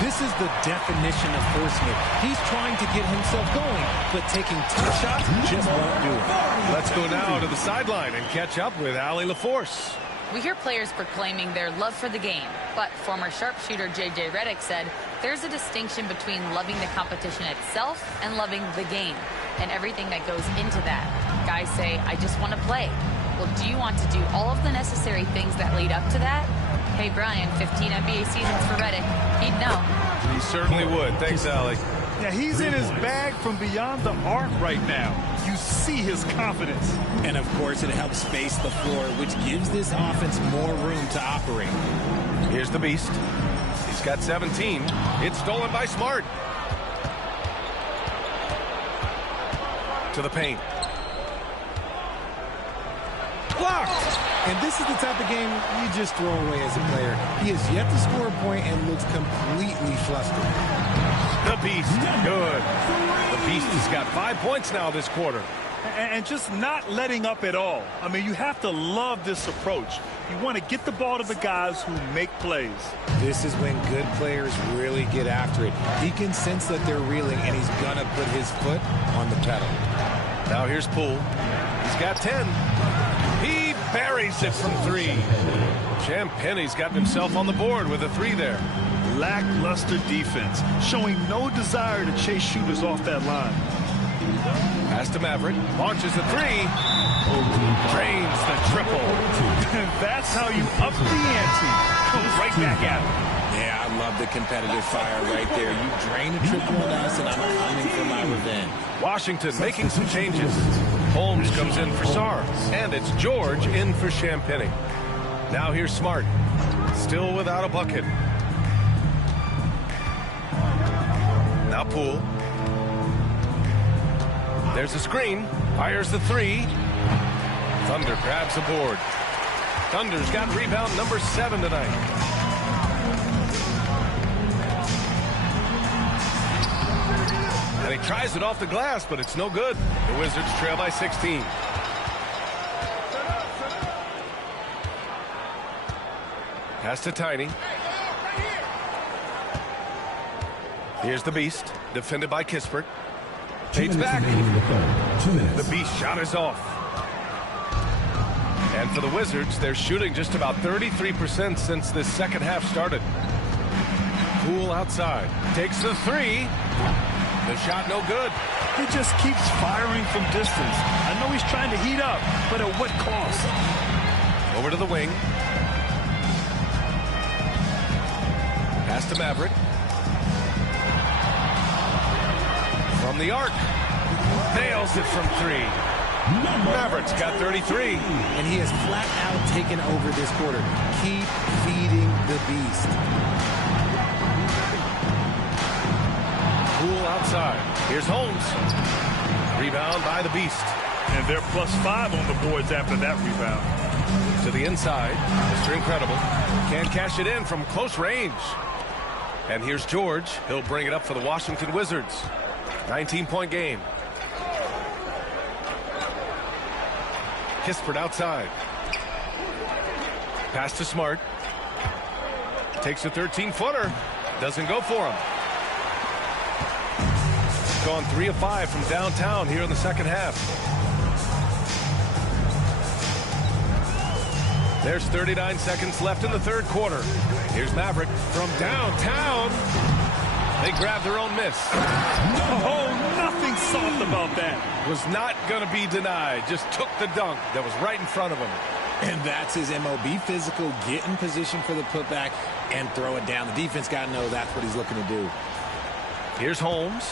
This is the definition of horseman. He's trying to get himself going, but taking tough shots just won't do it. Let's go now to the sideline and catch up with Allie LaForce. We hear players proclaiming their love for the game, but former sharpshooter J.J. Redick said there's a distinction between loving the competition itself and loving the game and everything that goes into that. Guys say, I just want to play. Well, do you want to do all of the necessary things that lead up to that? Hey, Brian, 15 NBA seasons for Redick. He'd know. He certainly would. Thanks, Allie. Yeah, he's in his bag from beyond the arc right now. You see his confidence. And, of course, it helps space the floor, which gives this offense more room to operate. Here's the Beast. He's got 17. It's stolen by Smart. To the paint. Blocked. And this is the type of game you just throw away as a player. He has yet to score a point and looks completely flustered. The Beast, good. The Beast has got 5 points now this quarter. And just not letting up at all. I mean, you have to love this approach. You want to get the ball to the guys who make plays. This is when good players really get after it. He can sense that they're reeling, and he's going to put his foot on the pedal. Now here's Poole. He's got 10. He buries it from 3. Champagny's gotten himself on the board with a 3 there. Lackluster defense, showing no desire to chase shooters off that line. Pass to Maverick, launches a 3, drains the triple. That's how you up the ante. Comes right back at him. Yeah, I love the competitive fire right there. You drain a triple on us, and I'm coming for my revenge. Washington making some changes. Holmes comes in for Sarr, and it's George in for Champagny. Now here's Smart, still without a bucket. Now Poole. There's a screen. Fires the 3. Thunder grabs the board. Thunder's got rebound number 7 tonight. And he tries it off the glass, but it's no good. The Wizards trail by 16. Pass to Tiny. Here's the Beast, defended by Kispert. Fades back. The Beast shot is off. And for the Wizards, they're shooting just about 33% since this second half started. Poole outside. Takes the three. The shot no good. He just keeps firing from distance. I know he's trying to heat up, but at what cost? Over to the wing. Pass to Maverick. From the arc. Nails it from three. Maverick's got 33. And he has flat out taken over this quarter. Keep feeding the beast. Poole outside. Here's Holmes. Rebound by the beast. And they're +5 on the boards after that rebound. To the inside. Mr. Incredible. Can't cash it in from close range. And here's George. He'll bring it up for the Washington Wizards. 19-point game. Kispert outside. Pass to Smart. Takes a 13-footer. Doesn't go for him. Gone 3 of 5 from downtown here in the second half. There's 39 seconds left in the third quarter. Here's Maverick from downtown. They grab their own miss. Oh, nothing soft about that. Was not going to be denied. Just took the dunk that was right in front of him. And that's his MO. Be physical, get in position for the putback, and throw it down. The defense got to know that's what he's looking to do. Here's Holmes.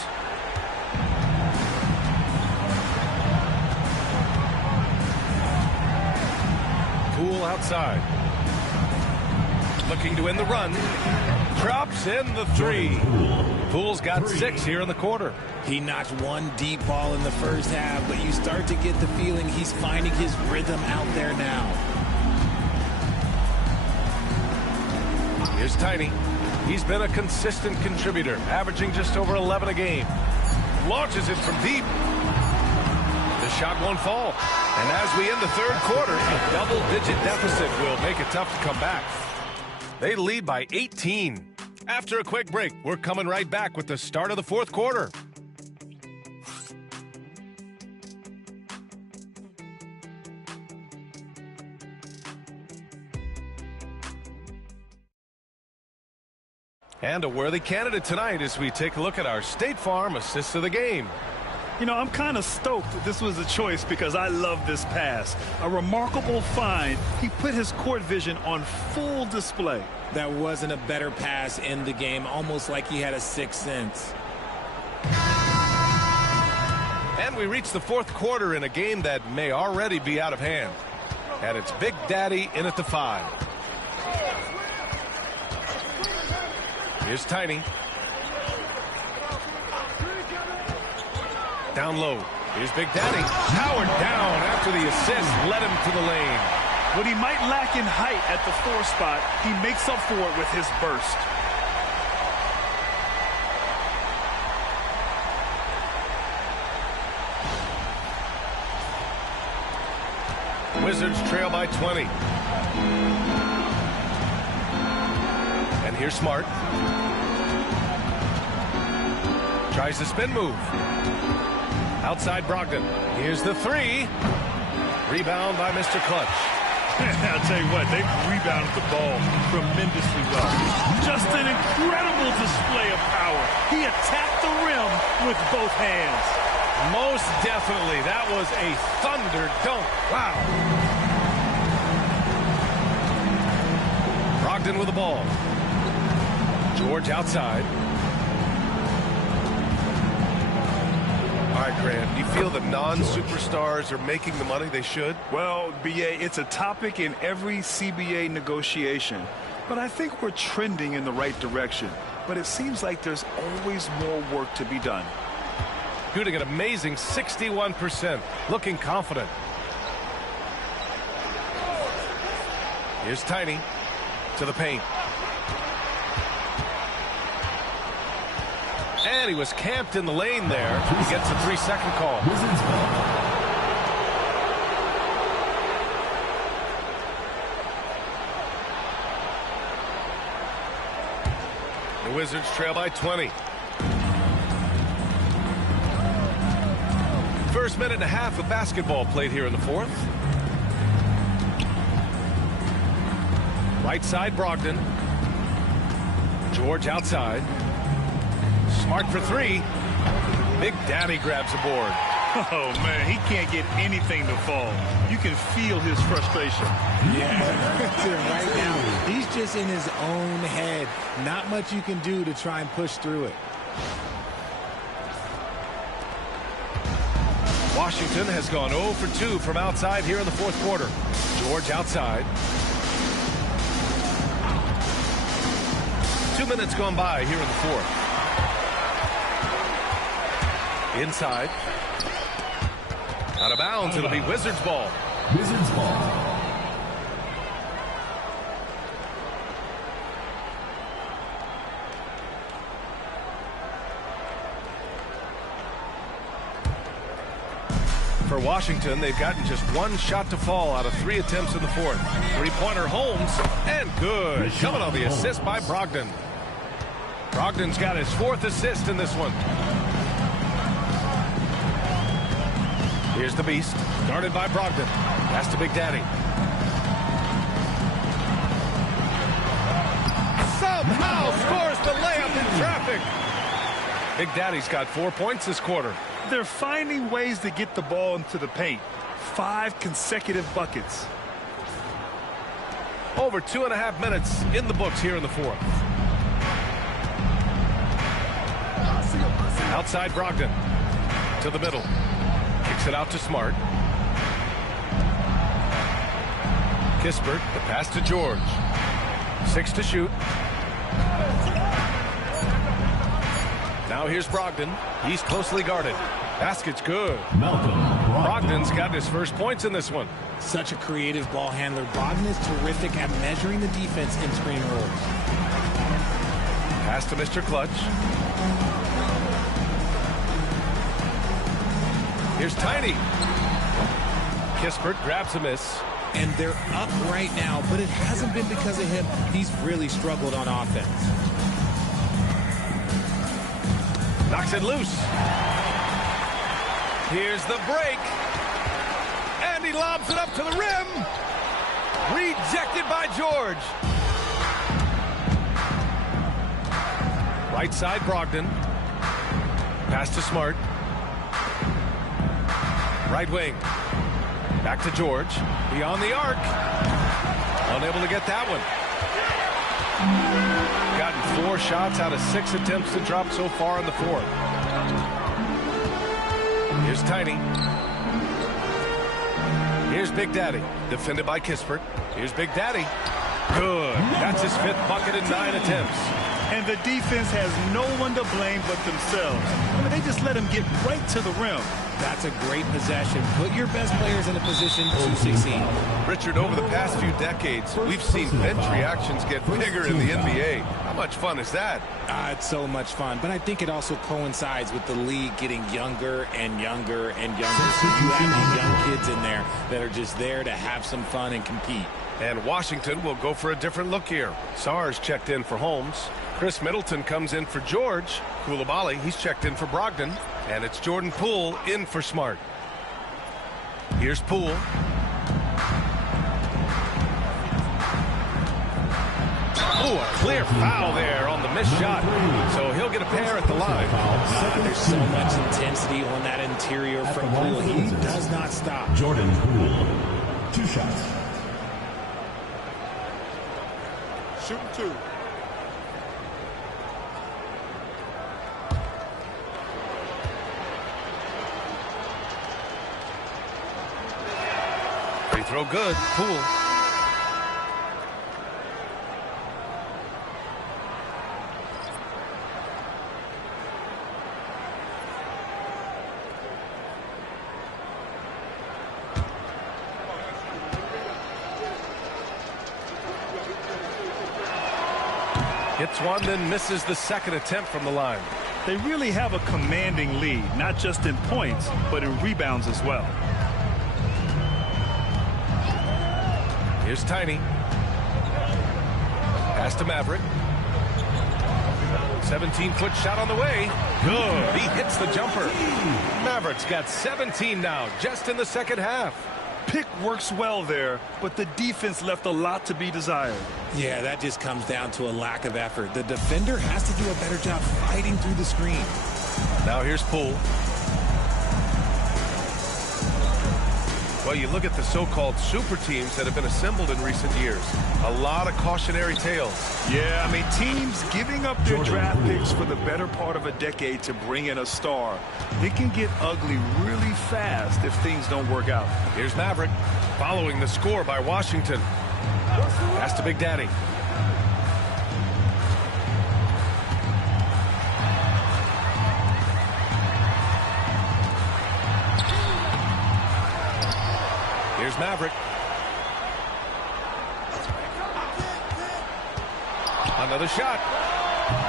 Poole outside. Looking to end the run. Drops in the three. Poole's got 6 here in the quarter. He knocked one deep ball in the first half, but you start to get the feeling he's finding his rhythm out there now. Here's Tiny. He's been a consistent contributor, averaging just over 11 a game. Launches it from deep. The shot won't fall. And as we end the third quarter, a double-digit deficit will make it tough to come back. They lead by 18. After a quick break, we're coming right back with the start of the fourth quarter. And a worthy candidate tonight as we take a look at our State Farm assists of the game. You know, I'm kind of stoked that this was a choice because I love this pass. A remarkable find. He put his court vision on full display. That wasn't a better pass in the game, almost like he had a sixth sense. And we reach the fourth quarter in a game that may already be out of hand. And it's Big Daddy in at the 5. Here's Tiny. Down low. Here's Big Daddy. Powered down after the assist led him to the lane. What he might lack in height at the 4 spot, he makes up for it with his burst. Wizards trail by 20. And here's Smart. Tries the spin move. Outside Brogdon. Here's the 3. Rebound by Mr. Clutch. I'll tell you what, they rebounded the ball tremendously well. Just an incredible display of power. He attacked the rim with both hands. Most definitely. That was a thunder dunk. Wow. Brogdon with the ball. George outside. All right, Grant, do you feel the non-superstars are making the money they should? Well, BA, it's a topic in every CBA negotiation. But I think we're trending in the right direction. But it seems like there's always more work to be done. Shooting an amazing 61%. Looking confident. Here's Tiny to the paint. And he was camped in the lane there. He gets a 3-second call. The Wizards trail by 20. First minute and a half of basketball played here in the fourth. Right side Brogdon. George outside. Smart for three. Big Daddy grabs the board. Oh, man, he can't get anything to fall. You can feel his frustration. Yeah, right now, he's just in his own head. Not much you can do to try and push through it. Washington has gone 0 for 2 from outside here in the fourth quarter. George outside. 2 minutes gone by here in the fourth. Inside. Out of bounds. It'll be Wizards ball. Wizards ball. For Washington, they've gotten just one shot to fall out of 3 attempts in the fourth. Three-pointer Holmes, and good. Coming on the assist by Brogdon. Brogdon's got his 4th assist in this one. Here's the beast, guarded by Brogdon. Pass to Big Daddy. Somehow scores the layup in traffic. Big Daddy's got 4 points this quarter. They're finding ways to get the ball into the paint. 5 consecutive buckets. Over 2.5 minutes in the books here in the fourth. Outside Brogdon. To the middle. Kicks it out to Smart. Kispert, the pass to George. 6 to shoot. Now here's Brogdon. He's closely guarded. Basket's good. Brogdon's got his first points in this one. Such a creative ball handler. Brogdon is terrific at measuring the defense in screen rolls. Pass to Mr. Clutch. Here's Tiny. Kispert grabs a miss. And they're up right now, but it hasn't been because of him. He's really struggled on offense. Knocks it loose. Here's the break. And he lobs it up to the rim. Rejected by George. Right side, Brogdon. Pass to Smart. Right wing. Back to George. Beyond the arc. Unable to get that one. Gotten 4 shots out of 6 attempts to drop so far in the fourth. Here's Tiny. Here's Big Daddy. Defended by Kispert. Here's Big Daddy. Good. That's his 5th bucket in 9 attempts. And the defense has no one to blame but themselves. I mean, they just let him get right to the rim. That's a great possession. Put your best players in a position to succeed. Richard, over the past few decades, we've seen bench reactions get bigger in the NBA. How much fun is that? It's so much fun, but I think it also coincides with the league getting younger and younger and younger. So you have these young kids in there that are just there to have some fun and compete. And Washington will go for a different look here. Sars checked in for Holmes. Chris Middleton comes in for George. Koulibaly, he's checked in for Brogdon. And it's Jordan Poole in for Smart. Here's Poole. Oh, a clear foul there on the missed shot. So he'll get a pair at the line. There's so much intensity on that interior from Poole. He does not stop. Jordan Poole. 2 shots. Shooting 2. Free throw good. Poole. Hits one, then misses the 2nd attempt from the line. They really have a commanding lead, not just in points, but in rebounds as well. Here's Tiny. Pass to Maverick. 17-foot shot on the way. Good. He hits the jumper. Maverick's got 17 now, just in the second half. pick works well there, but the defense left a lot to be desired. Yeah, that just comes down to a lack of effort. The defender has to do a better job fighting through the screen. Now here's Poole. Well, you look at the so-called super teams that have been assembled in recent years. A lot of cautionary tales. Yeah, I mean, teams giving up their draft picks for the better part of a decade to bring in a star. It can get ugly really fast if things don't work out. Here's Maverick following the score by Washington. Pass to Big Daddy. Here's Maverick. Another shot.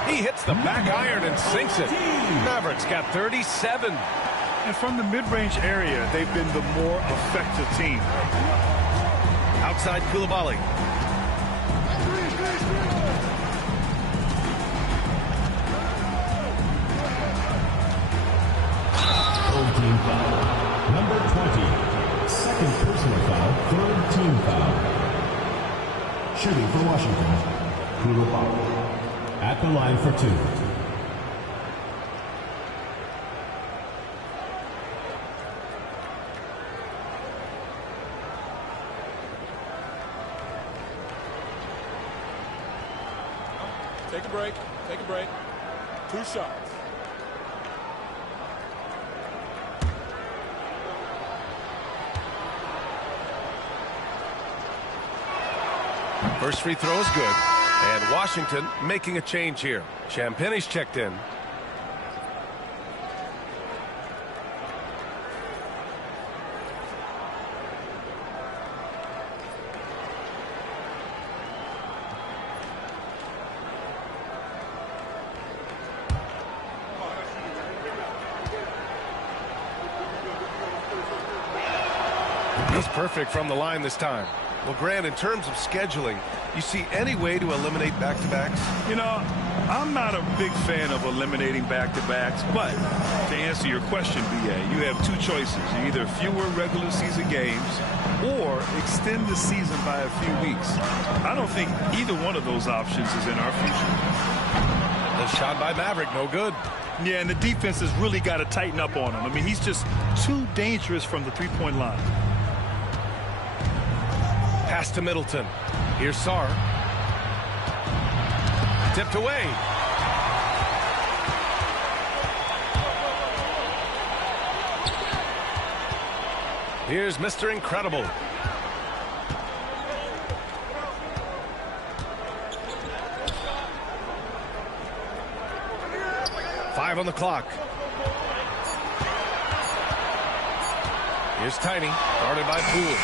He hits the back iron and sinks it. Maverick's got 37. And from the mid-range area, they've been the more effective team. Outside Koulibaly. Third team foul. Number 20. Second personal foul. Third team foul. Shooting for Washington. Koulibaly. At the line for 2. Take a break. Take a break. 2 shots. First free throw is good. And Washington making a change here. Champagne's checked in. He's perfect from the line this time. Well, Grant, in terms of scheduling, you see any way to eliminate back-to-backs? You know, I'm not a big fan of eliminating back-to-backs, but to answer your question, B.A., you have 2 choices. Either fewer regular season games or extend the season by a few weeks. I don't think either one of those options is in our future. The shot by Maverick, no good. Yeah, and the defense has really got to tighten up on him. I mean, he's just too dangerous from the three-point line. Pass to Middleton. Here's Sarr. Tipped away. Here's Mr. Incredible. Five on the clock. Here's Tiny, guarded by Poole.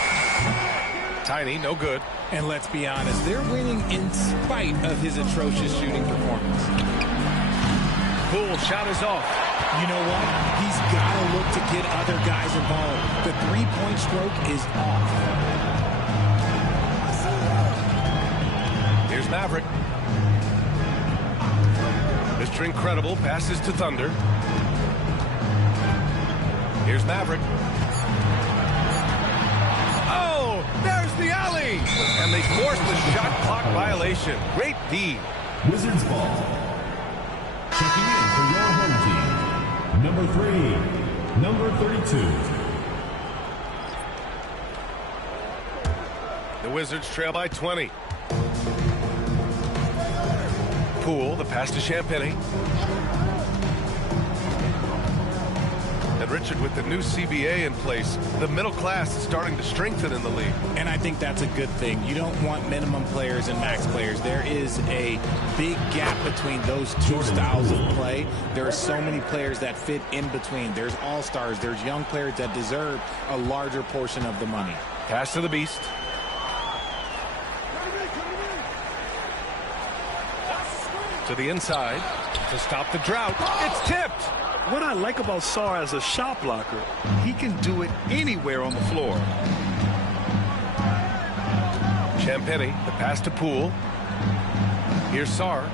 Tiny, no good. And let's be honest, they're winning in spite of his atrocious shooting performance. Poole shot is off. You know what? He's got to look to get other guys involved. The three-point stroke is off. Here's Maverick. Mr. Incredible passes to Thunder. Here's Maverick. Oh, there's the alley. And they force the shot clock violation. Great D. Wizards ball. Checking in for your home team. Number 3, number 32. The Wizards trail by 20. Poole, the pass to Champagnie. And Richard, with the new CBA in place, the middle class is starting to strengthen in the league. And I think that's a good thing. You don't want minimum players and max players. There is a big gap between those two styles of play. There are so many players that fit in between. There's all-stars. There's young players that deserve a larger portion of the money. Pass to the Beast. To the inside to stop the drought. It's tipped. What I like about Sarr as a shot blocker, he can do it anywhere on the floor. Champagnie, the pass to Poole. Here's Sarr.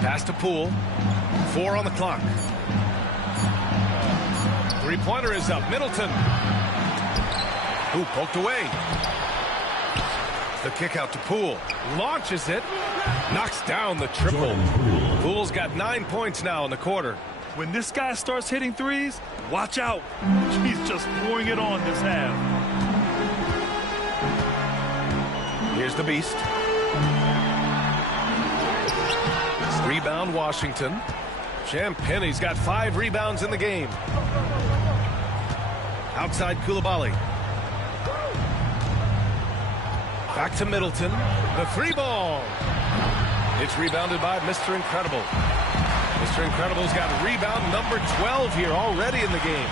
Pass to Poole. 4 on the clock. Three-pointer is up. Middleton. Ooh, poked away. The kick out to Poole. Launches it. Knocks down the triple. Poole's got 9 points now in the quarter. When this guy starts hitting threes, watch out. He's just pouring it on this half. Here's the beast. Rebound, Washington. Champagne's got 5 rebounds in the game. Outside Coulibaly. Back to Middleton. The 3-ball. It's rebounded by Mr. Incredible. Mr. Incredible's got rebound number 12 here already in the game.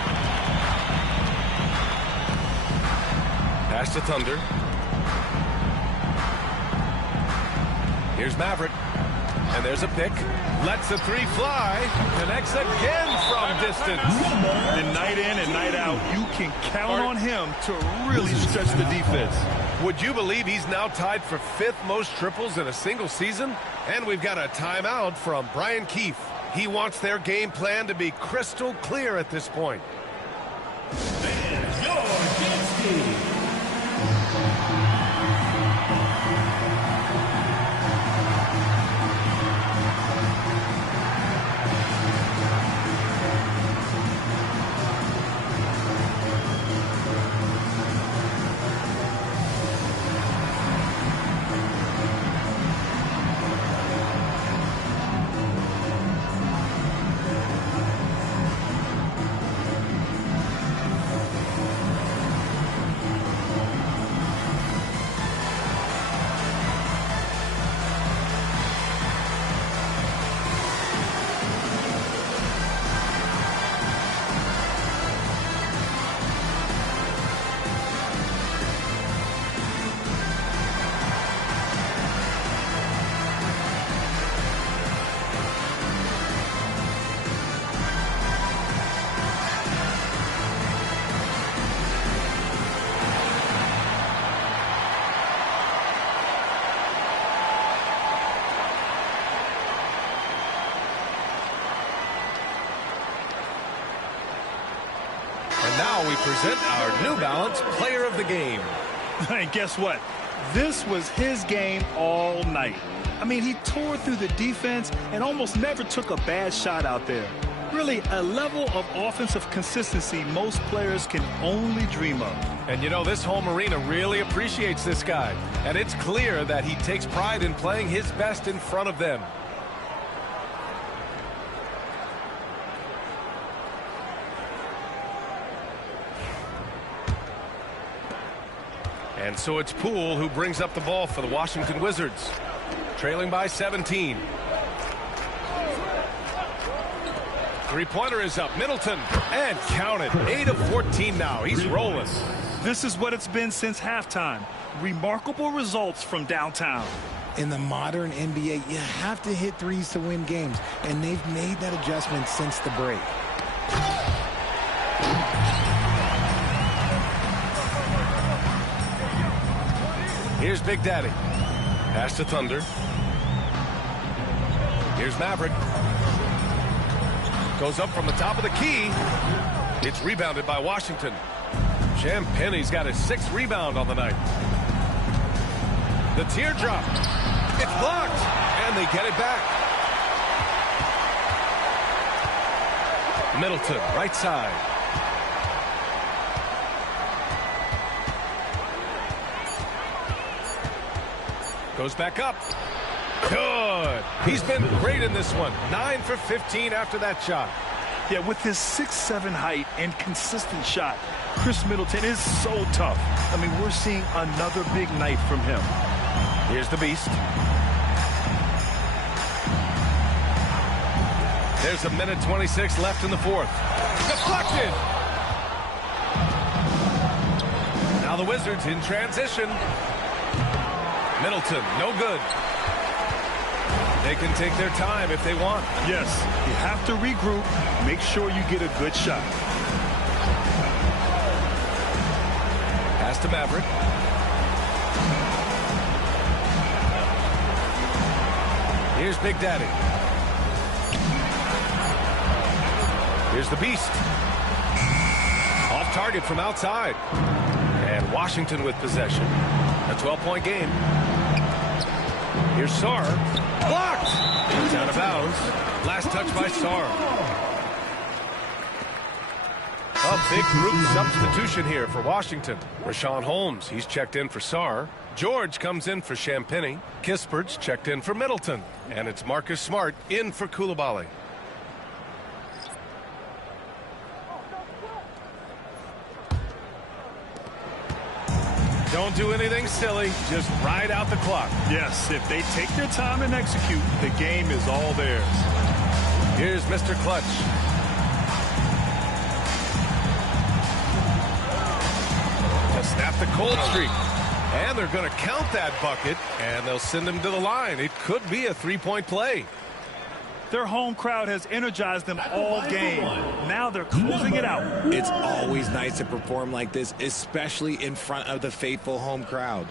Pass to Thunder. Here's Maverick. And there's a pick. Lets the 3 fly. Connects again from distance. And night in and night out, you can count on him to really stretch the defense. Would you believe he's now tied for 5th most triples in a single season? And we've got a timeout from Brian Keefe. He wants their game plan to be crystal clear at this point. Now we present our New Balance Player of the Game. And guess what? This was his game all night. I mean, he tore through the defense and almost never took a bad shot out there. Really, a level of offensive consistency most players can only dream of. And you know, this home arena really appreciates this guy. And it's clear that he takes pride in playing his best in front of them. And so it's Poole who brings up the ball for the Washington Wizards. Trailing by 17. Three-pointer is up. Middleton. And count it. 8 of 14 now. He's rolling. This is what it's been since halftime. Remarkable results from downtown. In the modern NBA, you have to hit threes to win games. And they've made that adjustment since the break. Here's Big Daddy. Pass to Thunder. Here's Maverick. Goes up from the top of the key. It's rebounded by Washington. Champagne's got his 6th rebound on the night. The teardrop. It's blocked. And they get it back. Middleton, right side. Goes back up. Good. He's been great in this one. 9 for 15 after that shot. Yeah, with his 6'7" height and consistent shot, Chris Middleton is so tough. I mean, we're seeing another big night from him. Here's the beast. There's 1:26 left in the 4th. Deflected. Now the Wizards in transition. Middleton, no good. They can take their time if they want. Yes, you have to regroup. Make sure you get a good shot. Pass to Maverick. Here's Big Daddy. Here's the beast. target from outside. And Washington with possession. A 12-point game. Here's Sarr. Blocked. It's out of bounds. Last touch by Sarr. A big group substitution here for Washington. Rashawn Holmes, he's checked in for Sarr. George comes in for Champagny. Kispert's checked in for Middleton. And it's Marcus Smart in for Koulibaly. Don't do anything silly. Just ride out the clock. Yes, if they take their time and execute, the game is all theirs. Here's Mr. Clutch. To snap the cold streak. And they're going to count that bucket, and they'll send him to the line. It could be a three-point play. Their home crowd has energized them all game. Now they're closing it out. It's always nice to perform like this, especially in front of the faithful home crowd.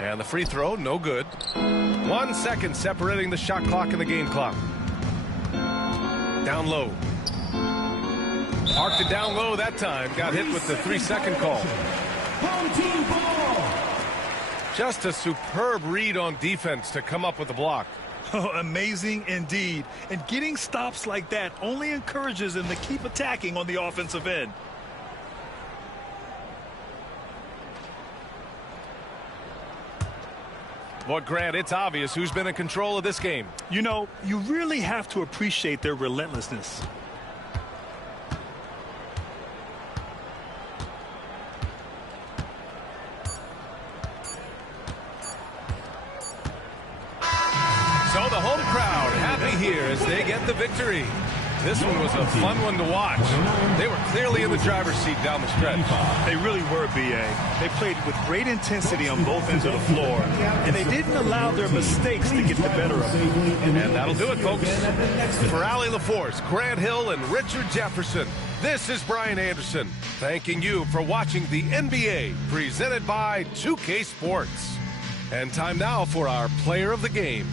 And the free throw, no good. 1 second separating the shot clock and the game clock. Down low. Parked it down low that time. Got hit with the 3-second call. Just a superb read on defense to come up with the block. Oh, amazing indeed. And getting stops like that only encourages them to keep attacking on the offensive end. Boy, Grant, it's obvious who's been in control of this game. You know, you really have to appreciate their relentlessness. So the home crowd happy here as they get the victory. This one was a fun one to watch. They were clearly in the driver's seat down the stretch. They really were, B.A. They played with great intensity on both ends of the floor, and they didn't allow their mistakes to get the better of them. And that'll do it, folks. For Allie LaForce, Grant Hill, and Richard Jefferson, this is Brian Anderson, thanking you for watching the NBA, presented by 2K Sports. And time now for our player of the game.